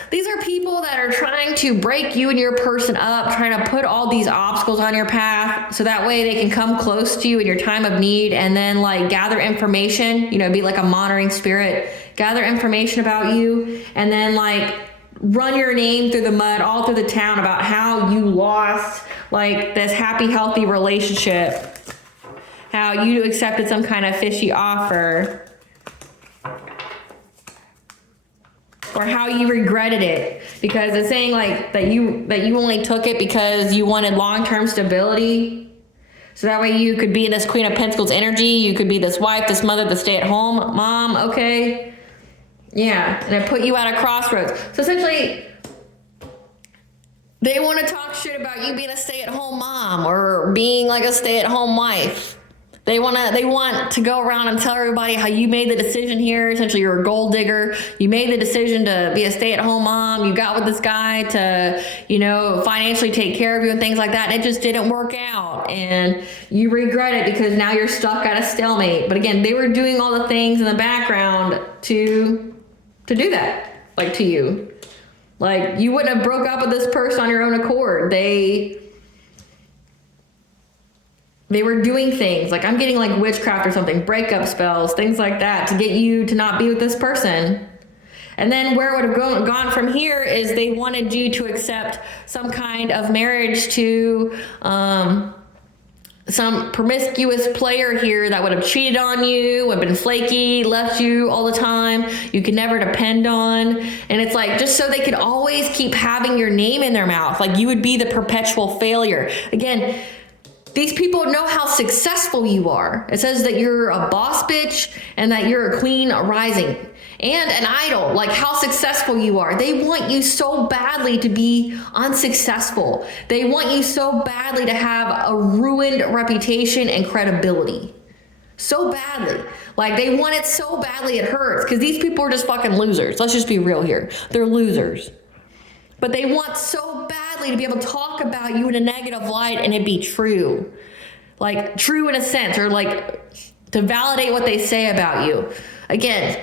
these are people that are trying to break you and your person up, trying to put all these obstacles on your path so that way they can come close to you in your time of need and then like gather information, be like a monitoring spirit, gather information about you and then like run your name through the mud all through the town about how you lost like this happy, healthy relationship, how you accepted some kind of fishy offer. Or how you regretted it, because it's saying like that you only took it because you wanted long-term stability. So that way you could be in this Queen of Pentacles energy. You could be this wife, this mother, the stay-at-home mom. Okay. Yeah. And it put you at a crossroads. So essentially they want to talk shit about you being a stay-at-home mom or being like a stay-at-home wife. They want to go around and tell everybody how you made the decision here. Essentially, you're a gold digger. You made the decision to be a stay-at-home mom. You got with this guy to, financially take care of you and things like that. And it just didn't work out. And you regret it because now you're stuck at a stalemate. But again, they were doing all the things in the background to do that, like to you. Like you wouldn't have broke up with this person on your own accord. They were doing things like I'm getting like witchcraft or something, breakup spells, things like that to get you to not be with this person. And then where it would have gone from here is they wanted you to accept some kind of marriage to some promiscuous player here that would have cheated on you, would have been flaky, left you all the time, you could never depend on. And it's like just so they could always keep having your name in their mouth. Like you would be the perpetual failure. Again, these people know how successful you are. It says that you're a boss bitch and that you're a queen rising and an idol, like how successful you are. They want you so badly to be unsuccessful. They want you so badly to have a ruined reputation and credibility. So badly. Like they want it so badly it hurts because these people are just fucking losers. Let's just be real here. They're losers. But they want so badly to be able to talk about you in a negative light and it be true. Like true in a sense, or like to validate what they say about you. Again,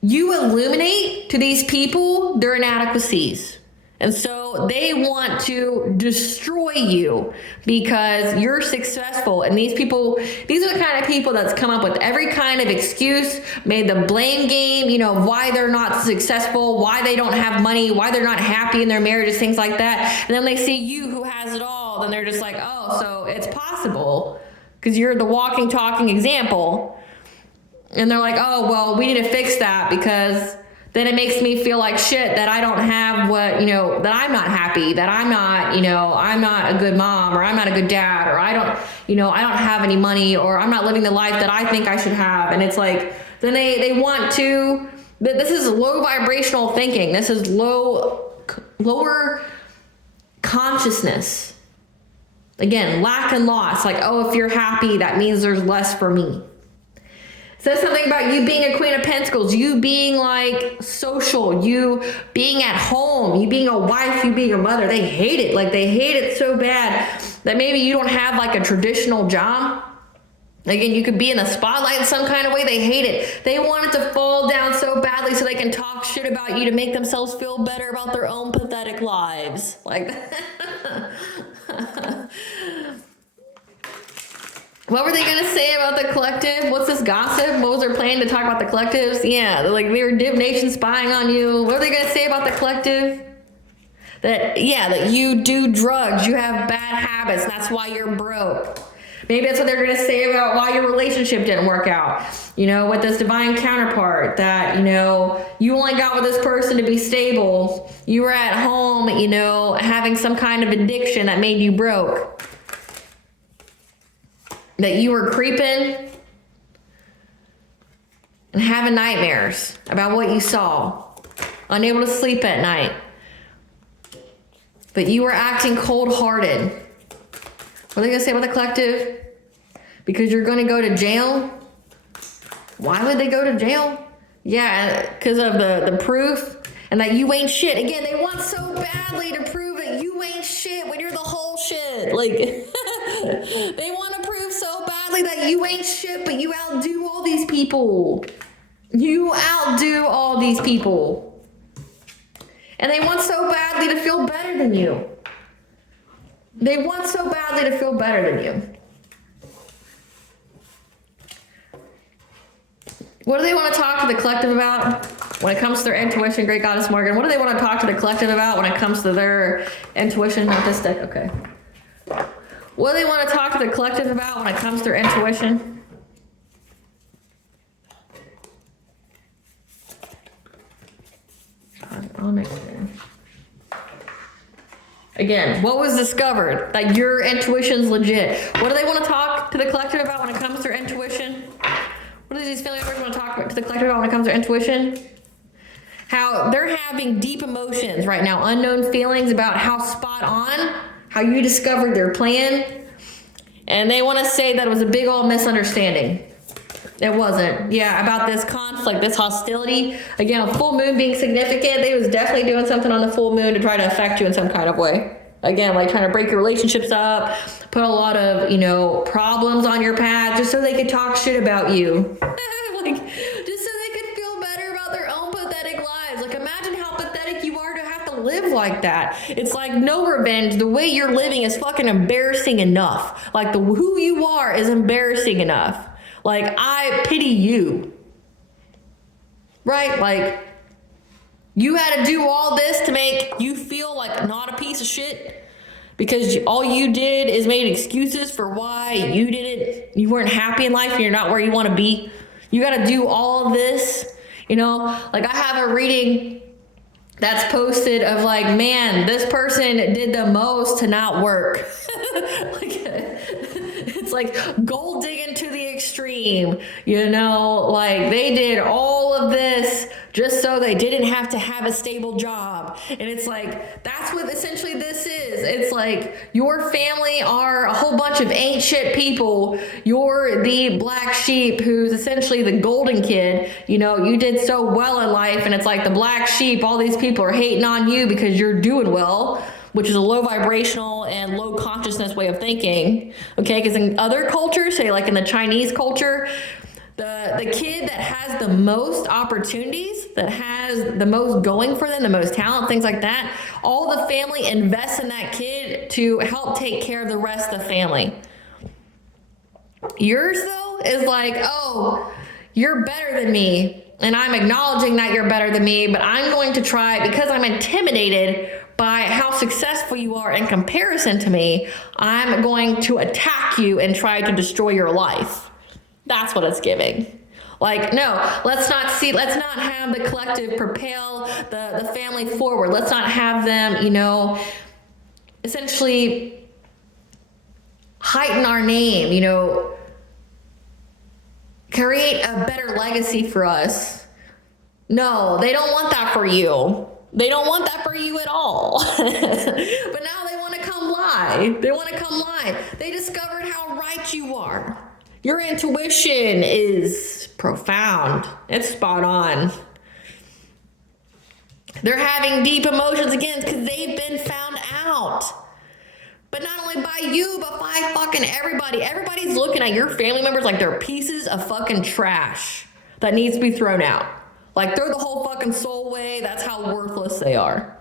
you illuminate to these people their inadequacies. And so they want to destroy you because you're successful. And these are the kind of people that's come up with every kind of excuse, made the blame game, why they're not successful, why they don't have money, why they're not happy in their marriages, things like that. And then they see you who has it all. Then they're just like, oh, so it's possible because you're the walking, talking example. And they're like, oh, well, we need to fix that because then it makes me feel like shit that I don't have what, you know, that I'm not happy, that I'm not, you know, I'm not a good mom, or I'm not a good dad, or I don't, you know, I don't have any money, or I'm not living the life that I think I should have. And it's like, then they want to, this is low vibrational thinking. This is lower consciousness. Again, lack and loss. Like, oh, if you're happy, that means there's less for me. It says something about you being a Queen of Pentacles, you being like social, you being at home, you being a wife, you being a mother. They hate it. Like, they hate it so bad that maybe you don't have like a traditional job. Again, you could be in the spotlight in some kind of way. They hate it. They want it to fall down so badly so they can talk shit about you to make themselves feel better about their own pathetic lives. Like that. What were they going to say about the collective? What's this gossip? What was their plan to talk about the collectives? Yeah, like they were divination spying on you. What are they going to say about the collective? That you do drugs. You have bad habits. That's why you're broke. Maybe that's what they're going to say about why your relationship didn't work out, you know, with this divine counterpart, that, you know, you only got with this person to be stable. You were at home, you know, having some kind of addiction that made you broke. That you were creeping and having nightmares about what you saw, unable to sleep at night. But you were acting cold-hearted. What are they going to say about the collective? Because you're going to go to jail? Why would they go to jail? Yeah, because of the proof, and that you ain't shit. Again, they want so badly to prove that you ain't shit when you're the whole shit. Like, they want to prove so badly that you ain't shit, but you outdo all these people. You outdo all these people. And they want so badly to feel better than you. They want so badly to feel better than you. What do they want to talk to the collective about when it comes to their intuition, Great Goddess Morgan? What do they want to talk to the collective about when it comes to their intuition? Not this deck, okay. What do they want to talk to the collective about when it comes to their intuition? I'll make it. Again, what was discovered? That your intuition's legit. What do they want to talk to the collective about when it comes to their intuition? What do these family members want to talk to the collective about when it comes to their intuition? How they're having deep emotions right now, unknown feelings about how spot on, how you discovered their plan. And they want to say that it was a big old misunderstanding. It wasn't. Yeah, about this conflict, this hostility. Again, a full moon being significant, they was definitely doing something on the full moon to try to affect you in some kind of way. Again, like trying to break your relationships up, put a lot of, you know, problems on your path just so they could talk shit about you. Like, just so they could feel better about their own pathetic lives. Like, imagine how pathetic you are to have to live like that. It's like no revenge. The way you're living is fucking embarrassing enough. Like, who you are is embarrassing enough. Like, I pity you. Right? Like, you had to do all this to make you feel like not a piece of shit because all you did is made excuses for why you didn't, you weren't happy in life and you're not where you want to be. You got to do all of this, you know? Like, I have a reading that's posted of like, man, this person did the most to not work. Like, it's like gold digging to the extreme, you know, like they did all of this just so they didn't have to have a stable job. And it's like, that's what essentially this is. It's like your family are a whole bunch of ain't shit people. You're the black sheep who's essentially the golden kid. You know, you did so well in life, and it's like the black sheep, all these people are hating on you because you're doing well, which is a low vibrational and low consciousness way of thinking. Okay, because in other cultures, say like in the Chinese culture, the kid that has the most opportunities, that has the most going for them, the most talent, things like that, all the family invests in that kid to help take care of the rest of the family. Yours, though, is like, oh, you're better than me, and I'm acknowledging that you're better than me, but I'm going to try, because I'm intimidated by how successful you are in comparison to me, I'm going to attack you and try to destroy your life. That's what it's giving. Like, no, let's not have the collective propel the family forward. Let's not have them, essentially heighten our name, create a better legacy for us. No, they don't want that for you. They don't want that for you at all. But now they want to come lie. They discovered how right you are. Your intuition is profound. It's spot on. They're having deep emotions again because they've been found out. But not only by you, but by fucking everybody. Everybody's looking at your family members like they're pieces of fucking trash that needs to be thrown out. Like, throw the whole fucking soul away. That's how worthless they are.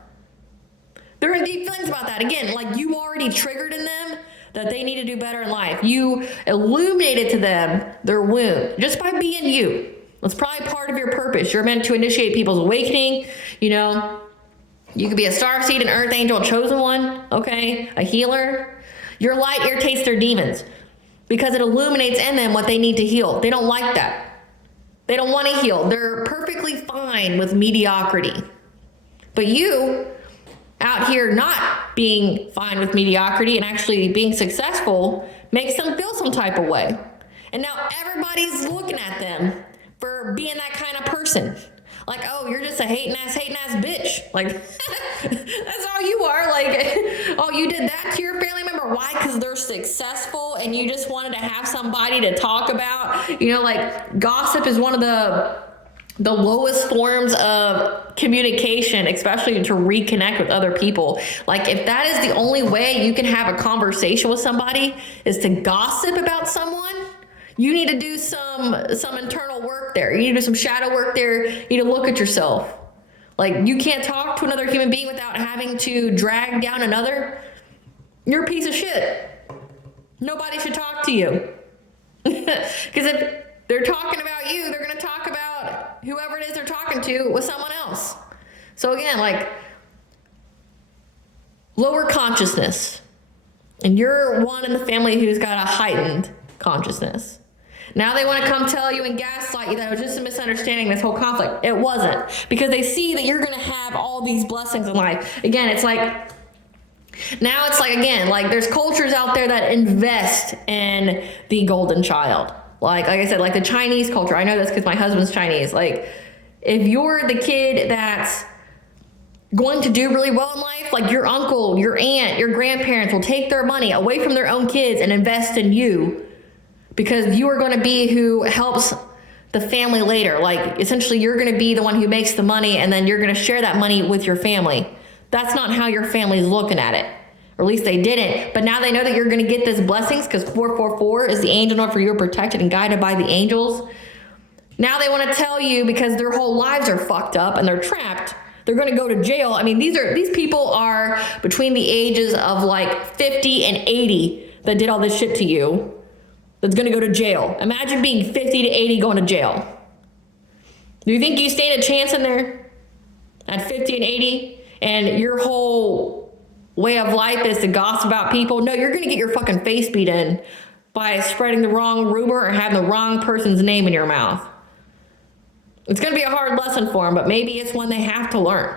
They're in deep feelings about that. Again, like, you already triggered in them that they need to do better in life. You illuminated to them their wound just by being you. That's probably part of your purpose. You're meant to initiate people's awakening. You could be a starseed, an earth angel, a chosen one, okay? A healer. Your light irritates their demons because it illuminates in them what they need to heal. They don't like that. They don't want to heal. They're perfectly fine with mediocrity. But you, out here not being fine with mediocrity and actually being successful, makes them feel some type of way. And now everybody's looking at them for being that kind of person. Like, oh, you're just a hating ass bitch. Like, that's all you are. Like, oh, you did that to your family member. Why? Because they're successful and you just wanted to have somebody to talk about. Like, gossip is one of the lowest forms of communication, especially to reconnect with other people. Like, if that is the only way you can have a conversation with somebody is to gossip about someone, you need to do some internal work there. You need to do some shadow work there. You need to look at yourself. Like, you can't talk to another human being without having to drag down another. You're a piece of shit. Nobody should talk to you. Because if they're talking about you, they're going to talk about whoever it is they're talking to with someone else. So again, like, lower consciousness. And you're one in the family who's got a heightened consciousness. Now they want to come tell you and gaslight you that it was just a misunderstanding, this whole conflict. It wasn't. Because they see that you're going to have all these blessings in life. Again, it's like, again, like, there's cultures out there that invest in the golden child. Like I said, like the Chinese culture. I know this because my husband's Chinese. Like, if you're the kid that's going to do really well in life, like, your uncle, your aunt, your grandparents will take their money away from their own kids and invest in you because you are going to be who helps the family later. Like, essentially, you're going to be the one who makes the money and then you're going to share that money with your family. That's not how your family's looking at it. Or at least they didn't. But now they know that you're going to get this blessings because 444 is the angel number for you're protected and guided by the angels. Now they want to tell you, because their whole lives are fucked up and they're trapped, they're going to go to jail. I mean, these people are between the ages of like 50 and 80 that did all this shit to you. That's going to go to jail. Imagine being 50 to 80 going to jail. Do you think you stand a chance in there at 50 and 80 and your whole way of life is to gossip about people? No, you're going to get your fucking face beat in by spreading the wrong rumor or having the wrong person's name in your mouth. It's going to be a hard lesson for them, but maybe it's one they have to learn.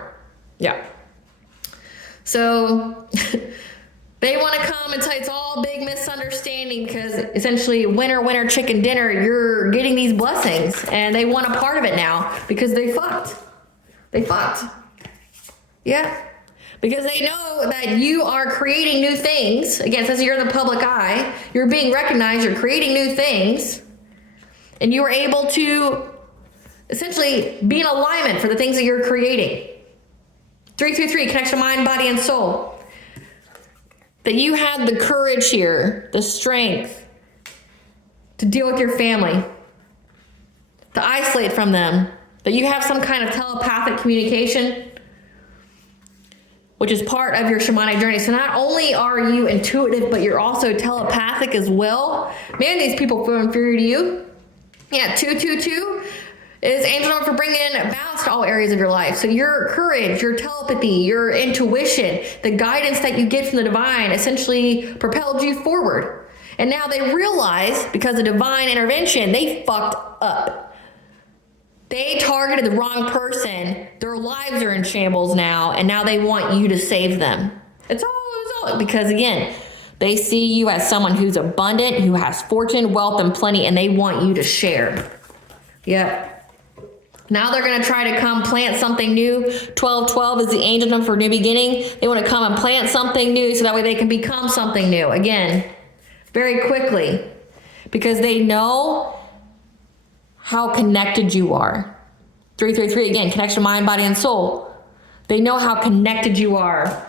Yeah. So they want to come and tell you it's all big misunderstanding because essentially winner, chicken dinner, you're getting these blessings and they want a part of it now because they fucked. Yeah. Because they know that you are creating new things. Again, since you're in the public eye, you're being recognized, you're creating new things, and you are able to essentially be in alignment for the things that you're creating. 333, connection mind, body, and soul. That you had the courage here, the strength to deal with your family, to isolate from them, that you have some kind of telepathic communication, which is part of your shamanic journey. So not only are you intuitive, but you're also telepathic as well. Man, these people feel inferior to you. Yeah, 222 is angel number for bringing balance to all areas of your life. So your courage, your telepathy, your intuition, the guidance that you get from the divine essentially propelled you forward. And now they realize, because of divine intervention, they fucked up. They targeted the wrong person. Their lives are in shambles now, and now they want you to save them. It's all because, again, they see you as someone who's abundant, who has fortune, wealth, and plenty, and they want you to share. Yep. Now they're going to try to come plant something new. 1212 is the angel number for new beginning. They want to come and plant something new so that way they can become something new. Again, very quickly. Because they know how connected you are. 333, again, connection, mind, body, and soul. They know how connected you are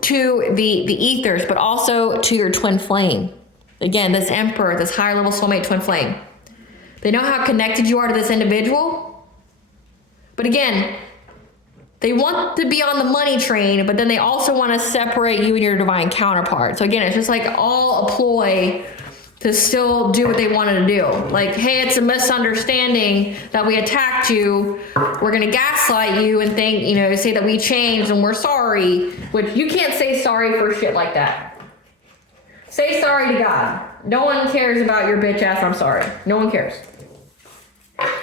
to the ethers, but also to your twin flame. Again, this emperor, this higher level soulmate twin flame. They know how connected you are to this individual. But again, they want to be on the money train, but then they also want to separate you and your divine counterpart. So again, it's just like all a ploy to still do what they wanted to do. Like, hey, it's a misunderstanding that we attacked you. We're going to gaslight you and think, say that we changed and we're sorry. Which you can't say sorry for shit like that. Say sorry to God. No one cares about your bitch ass I'm sorry. No one cares.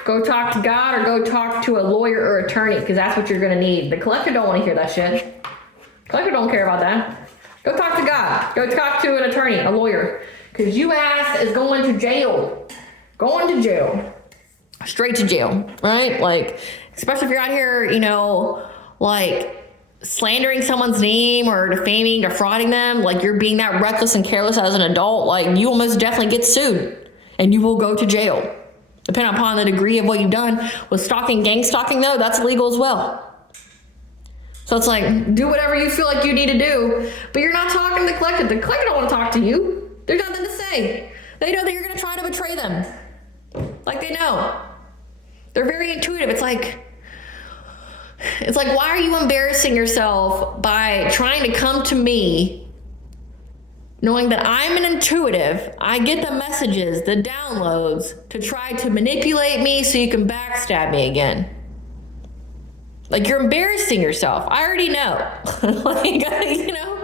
Go talk to God or go talk to a lawyer or attorney, because that's what you're going to need. The collective don't want to hear that shit. Collective don't care about that. Go talk to God. Go talk to an attorney, a lawyer. Because you ass is going to jail. Going to jail. Straight to jail, right? Like, especially if you're out here, like slandering someone's name or defaming, defrauding them. Like, you're being that reckless and careless as an adult. Like, you will most definitely get sued. And you will go to jail. Depending upon the degree of what you've done. With stalking, gang stalking, though, that's illegal as well. So it's like, do whatever you feel like you need to do. But you're not talking to the collective. The collective don't want to talk to you. There's nothing to say. They know that you're going to try to betray them. Like, they know. They're very intuitive. It's like, why are you embarrassing yourself by trying to come to me knowing that I'm an intuitive? I get the messages, the downloads to try to manipulate me so you can backstab me again. Like, you're embarrassing yourself. I already know. The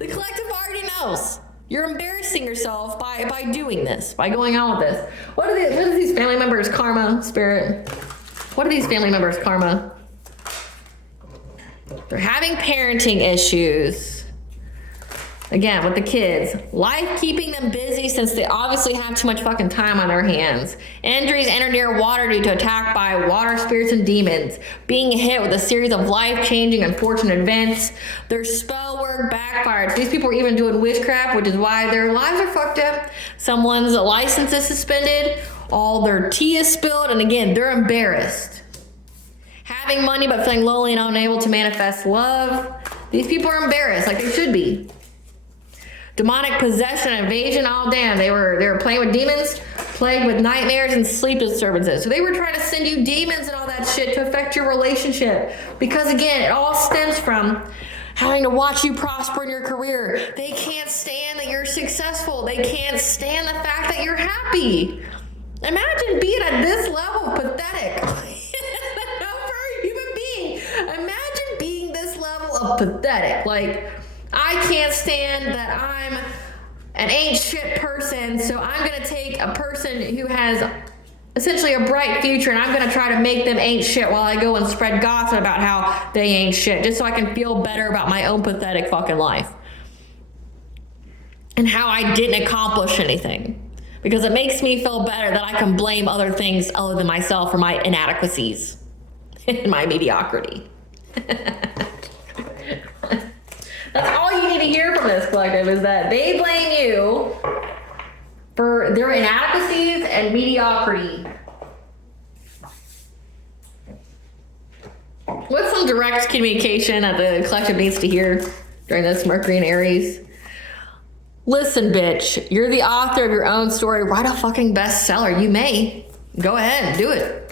collective already knows. You're embarrassing yourself by doing this, by going on with this. What are these family members, karma, spirit? What are these family members, karma? They're having parenting issues. Again, with the kids. Life keeping them busy since they obviously have too much fucking time on their hands. Injuries entered near water due to attack by water spirits and demons. Being hit with a series of life-changing unfortunate events. Their spell work backfired. So these people are even doing witchcraft, which is why their lives are fucked up. Someone's license is suspended. All their tea is spilled. And again, they're embarrassed. Having money but feeling lonely and unable to manifest love. These people are embarrassed like they should be. Demonic possession, invasion, all damn. They were playing with demons, plagued with nightmares and sleep disturbances. So they were trying to send you demons and all that shit to affect your relationship. Because again, it all stems from having to watch you prosper in your career. They can't stand that you're successful. They can't stand the fact that you're happy. Imagine being at this level of pathetic. No, for a human being. Imagine being this level of pathetic. Like, I can't stand that I'm an ain't shit person, so I'm going to take a person who has essentially a bright future and I'm going to try to make them ain't shit while I go and spread gossip about how they ain't shit, just so I can feel better about my own pathetic fucking life. And how I didn't accomplish anything. Because it makes me feel better that I can blame other things other than myself for my inadequacies and my mediocrity. That's all you need to hear from this collective, is that they blame you for their inadequacies and mediocrity. What's some direct communication that the collective needs to hear during this Mercury and Aries? Listen, bitch, you're the author of your own story. Write a fucking bestseller. You may. Go ahead and do it.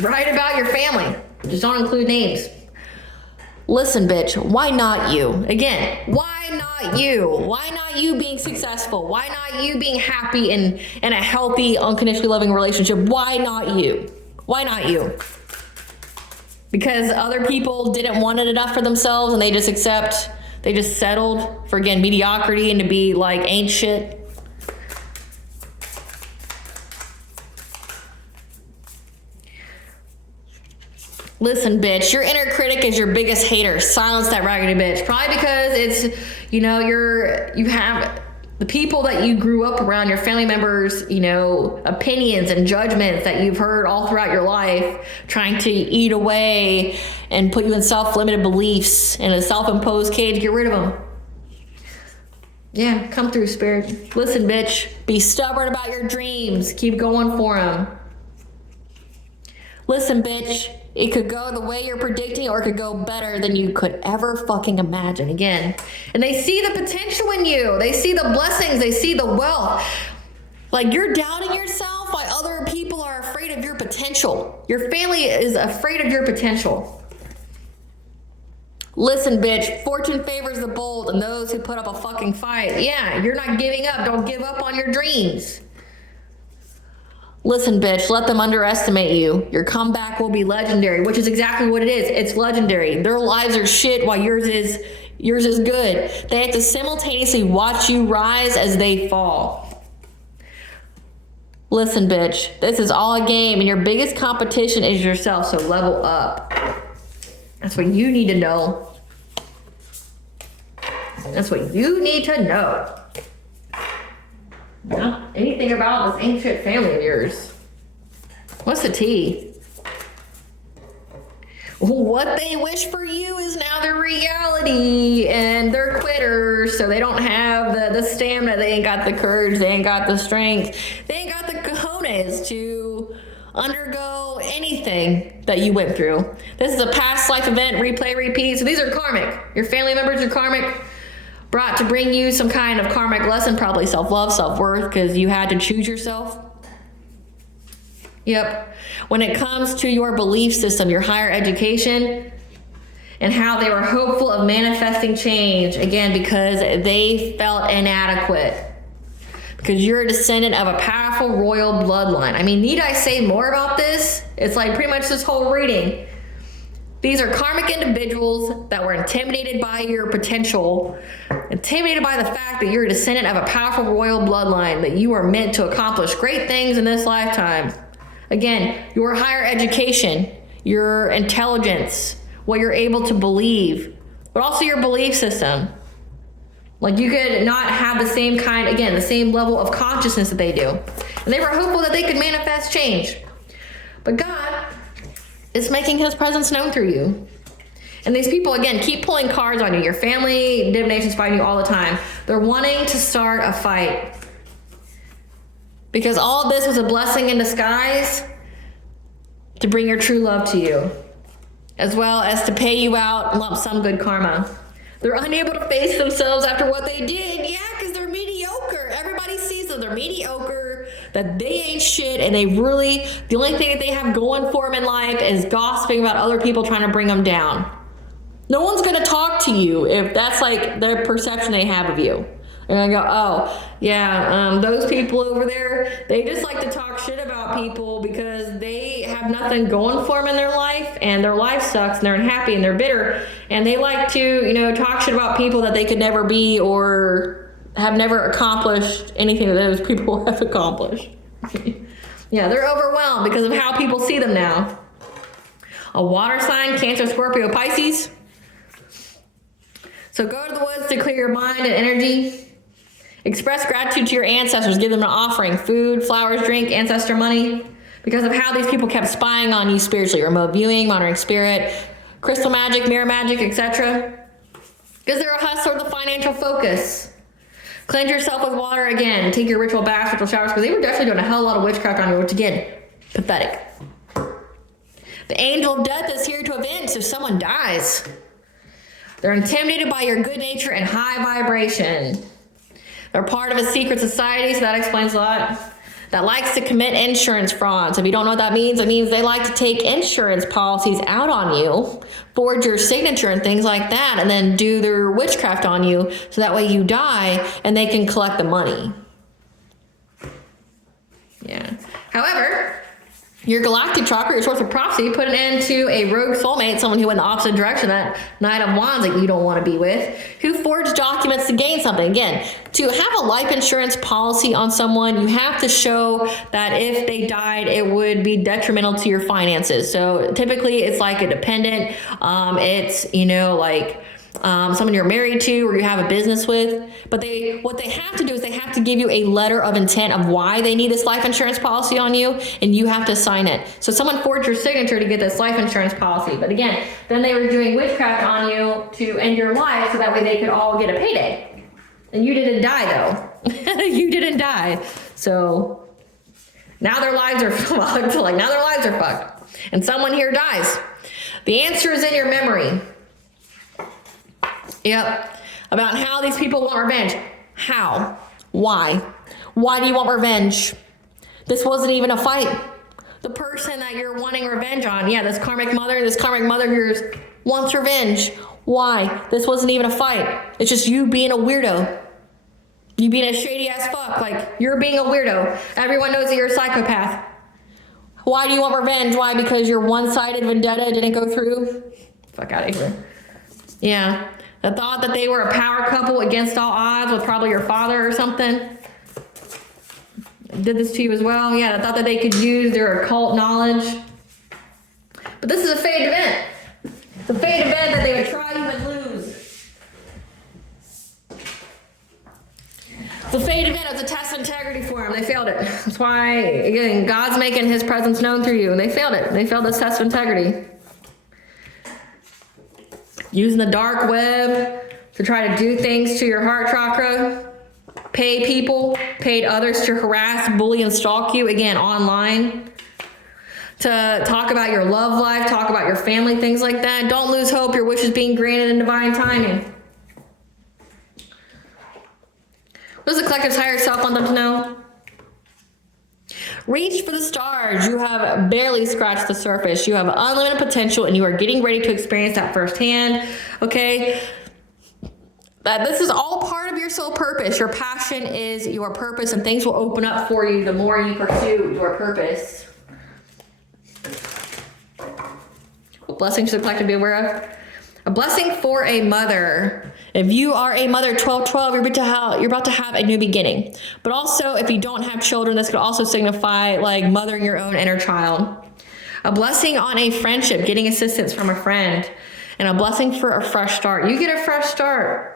Write about your family. Just don't include names. Listen, bitch, why not you? Again, why not you? Why not you being successful? Why not you being happy in a healthy, unconditionally loving relationship? Why not you? Why not you? Because other people didn't want it enough for themselves and they just settled for, again, mediocrity and to be like ain't shit. Listen, bitch, your inner critic is your biggest hater. Silence that raggedy bitch. Probably because it's, you know, you have the people that you grew up around, your family members, you know, opinions and judgments that you've heard all throughout your life, trying to eat away and put you in self-limited beliefs in a self-imposed cage. Get rid of them. Yeah, come through, spirit. Listen, bitch, be stubborn about your dreams. Keep going for them. Listen, bitch, it could go the way you're predicting, or it could go better than you could ever fucking imagine. Again, and they see the potential in you. They see the blessings. They see the wealth. Like, you're doubting yourself while other people are afraid of your potential. Your family is afraid of your potential. Listen, bitch, fortune favors the bold and those who put up a fucking fight. Yeah, you're not giving up. Don't give up on your dreams. Listen, bitch, let them underestimate you. Your comeback will be legendary, which is exactly what it is. It's legendary. Their lives are shit while yours is good. They have to simultaneously watch you rise as they fall. Listen, bitch, this is all a game, and your biggest competition is yourself, so level up. That's what you need to know. That's what you need to know. Not anything about this ancient family of yours. What's the tea? What they wish for you is now their reality, and they're quitters, so they don't have the stamina, they ain't got the courage, they ain't got the strength, they ain't got the cojones to undergo anything that you went through. This is a past life event, replay, repeat. So these are karmic. Your family members are karmic, brought to bring you some kind of karmic lesson, probably self-love, self-worth, because you had to choose yourself. Yep. When it comes to your belief system, your higher education, and how they were hopeful of manifesting change, again, because they felt inadequate. Because you're a descendant of a powerful royal bloodline. I mean, need I say more about this? It's like pretty much this whole reading. These are karmic individuals that were intimidated by your potential, intimidated by the fact that you're a descendant of a powerful royal bloodline, that you are meant to accomplish great things in this lifetime. Again, your higher education, your intelligence, what you're able to believe, but also your belief system. Like, you could not have the same kind, again, the same level of consciousness that they do. And they were hopeful that they could manifest change. But God is making his presence known through you. And these people, again, keep pulling cards on you. Your family, divination's fighting you all the time. They're wanting to start a fight. Because all this was a blessing in disguise to bring your true love to you, as well as to pay you out lump sum good karma. They're unable to face themselves after what they did. Yeah, because they're mediocre. Everybody sees that they're mediocre, that they ain't shit, and the only thing that they have going for them in life is gossiping about other people trying to bring them down. No one's going to talk to you if that's like their perception they have of you. They're going to go, oh, yeah, those people over there, they just like to talk shit about people because they have nothing going for them in their life, and their life sucks, and they're unhappy, and they're bitter, and they like to, talk shit about people that they could never be or have never accomplished anything that those people have accomplished. Yeah, they're overwhelmed because of how people see them now. A water sign, Cancer, Scorpio, Pisces. So go to the woods to clear your mind and energy. Express gratitude to your ancestors. Give them an offering, food, flowers, drink, ancestor money. Because of how these people kept spying on you spiritually. Remote viewing, monitoring spirit, crystal magic, mirror magic, etc. Because they're a hustler with a financial focus. Cleanse yourself with water again. Take your ritual baths, ritual showers. Because they were definitely doing a hell of a lot of witchcraft on you, which again, pathetic. The angel of death is here to avenge if someone dies. They're intimidated by your good nature and high vibration. They're part of a secret society, so that explains a lot. That likes to commit insurance fraud. So if you don't know what that means, it means they like to take insurance policies out on you, forge your signature and things like that, and then do their witchcraft on you, so that way you die and they can collect the money. Yeah. However, your galactic chakra, your source of prophecy, put an end to a rogue soulmate, someone who went the opposite direction, that Knight of Wands that you don't want to be with, who forged documents to gain something. Again, to have a life insurance policy on someone, you have to show that if they died, it would be detrimental to your finances. So typically it's like a dependent. It's, you know, like someone you're married to or you have a business with. But what they have to do is they have to give you a letter of intent of why they need this life insurance policy on you, and you have to sign it. So someone forged your signature to get this life insurance policy. But again, then they were doing witchcraft on you to end your life so that way they could all get a payday. And you didn't die though. You didn't die. So now their lives are fucked. Like now their lives are fucked. And someone here dies. The answer is in your memory. Yep. About how these people want revenge. How? Why? Why do you want revenge? This wasn't even a fight. The person that you're wanting revenge on, yeah, this karmic mother of yours wants revenge. Why? This wasn't even a fight. It's just you being a weirdo. You being a shady ass fuck. Like, you're being a weirdo. Everyone knows that you're a psychopath. Why do you want revenge? Why? Because your one-sided vendetta didn't go through? Fuck out of here. Yeah. The thought that they were a power couple against all odds with probably your father or something did this to you as well. Yeah, the thought that they could use their occult knowledge. But this is a fate event. It's a fate event that they would try you and lose. It's a fate event. It's a test of integrity for them. They failed it. That's why, again, God's making his presence known through you. And they failed it. They failed this test of integrity. Using the dark web to try to do things to your heart chakra. Paid others to harass, bully, and stalk you, again, online. To talk about your love life, talk about your family, things like that. Don't lose hope. Your wish is being granted in divine timing. What does the collective's higher self want them to know? Reach for the stars. You have barely scratched the surface. You have unlimited potential and you are getting ready to experience that firsthand. Okay? That this is all part of your soul purpose. Your passion is your purpose, and things will open up for you the more you pursue your purpose. What blessings should the collective be aware of? A blessing for a mother. If you are a mother, 12-12, you're about to have a new beginning. But also, if you don't have children, this could also signify like mothering your own inner child. A blessing on a friendship, getting assistance from a friend. And a blessing for a fresh start. You get a fresh start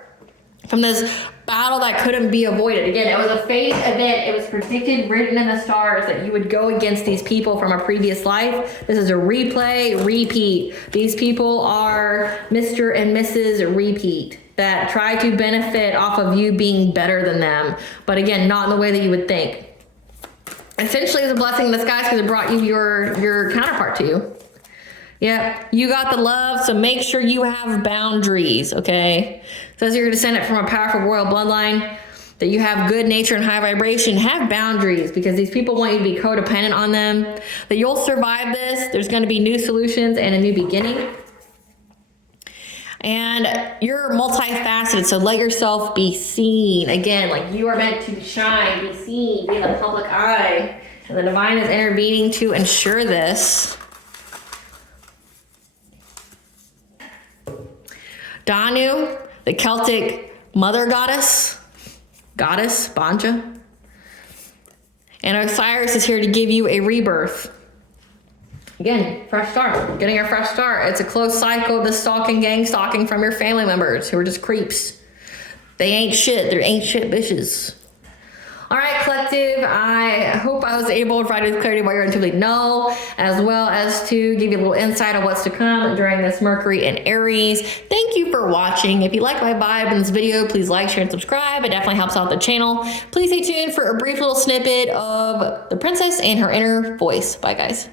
from this battle that couldn't be avoided. Again, it was a fate event. It was predicted, written in the stars that you would go against these people from a previous life. This is a replay, repeat. These people are Mr. and Mrs. Repeat that try to benefit off of you being better than them. But again, not in the way that you would think. Essentially, it's a blessing in disguise because it brought you your counterpart to you. Yep, you got the love, so make sure you have boundaries, okay? Says you're a descendant from a powerful royal bloodline, that you have good nature and high vibration. Have boundaries because these people want you to be codependent on them. That you'll survive this. There's going to be new solutions and a new beginning. And you're multifaceted, so let yourself be seen. Again, like you are meant to shine, be seen, be in the public eye. And the divine is intervening to ensure this. Danu, the Celtic mother goddess, Banja. And Osiris is here to give you a rebirth. Again, fresh start, getting a fresh start. It's a close cycle of the stalking gang, stalking from your family members who are just creeps. They ain't shit, they're ain't shit bitches. All right, collective, I hope I was able to provide you with clarity what you're intuitively know, as well as to give you a little insight on what's to come during this Mercury and Aries. Thank you for watching. If you like my vibe in this video, please like, share, and subscribe. It definitely helps out the channel. Please stay tuned for a brief little snippet of the princess and her inner voice. Bye, guys.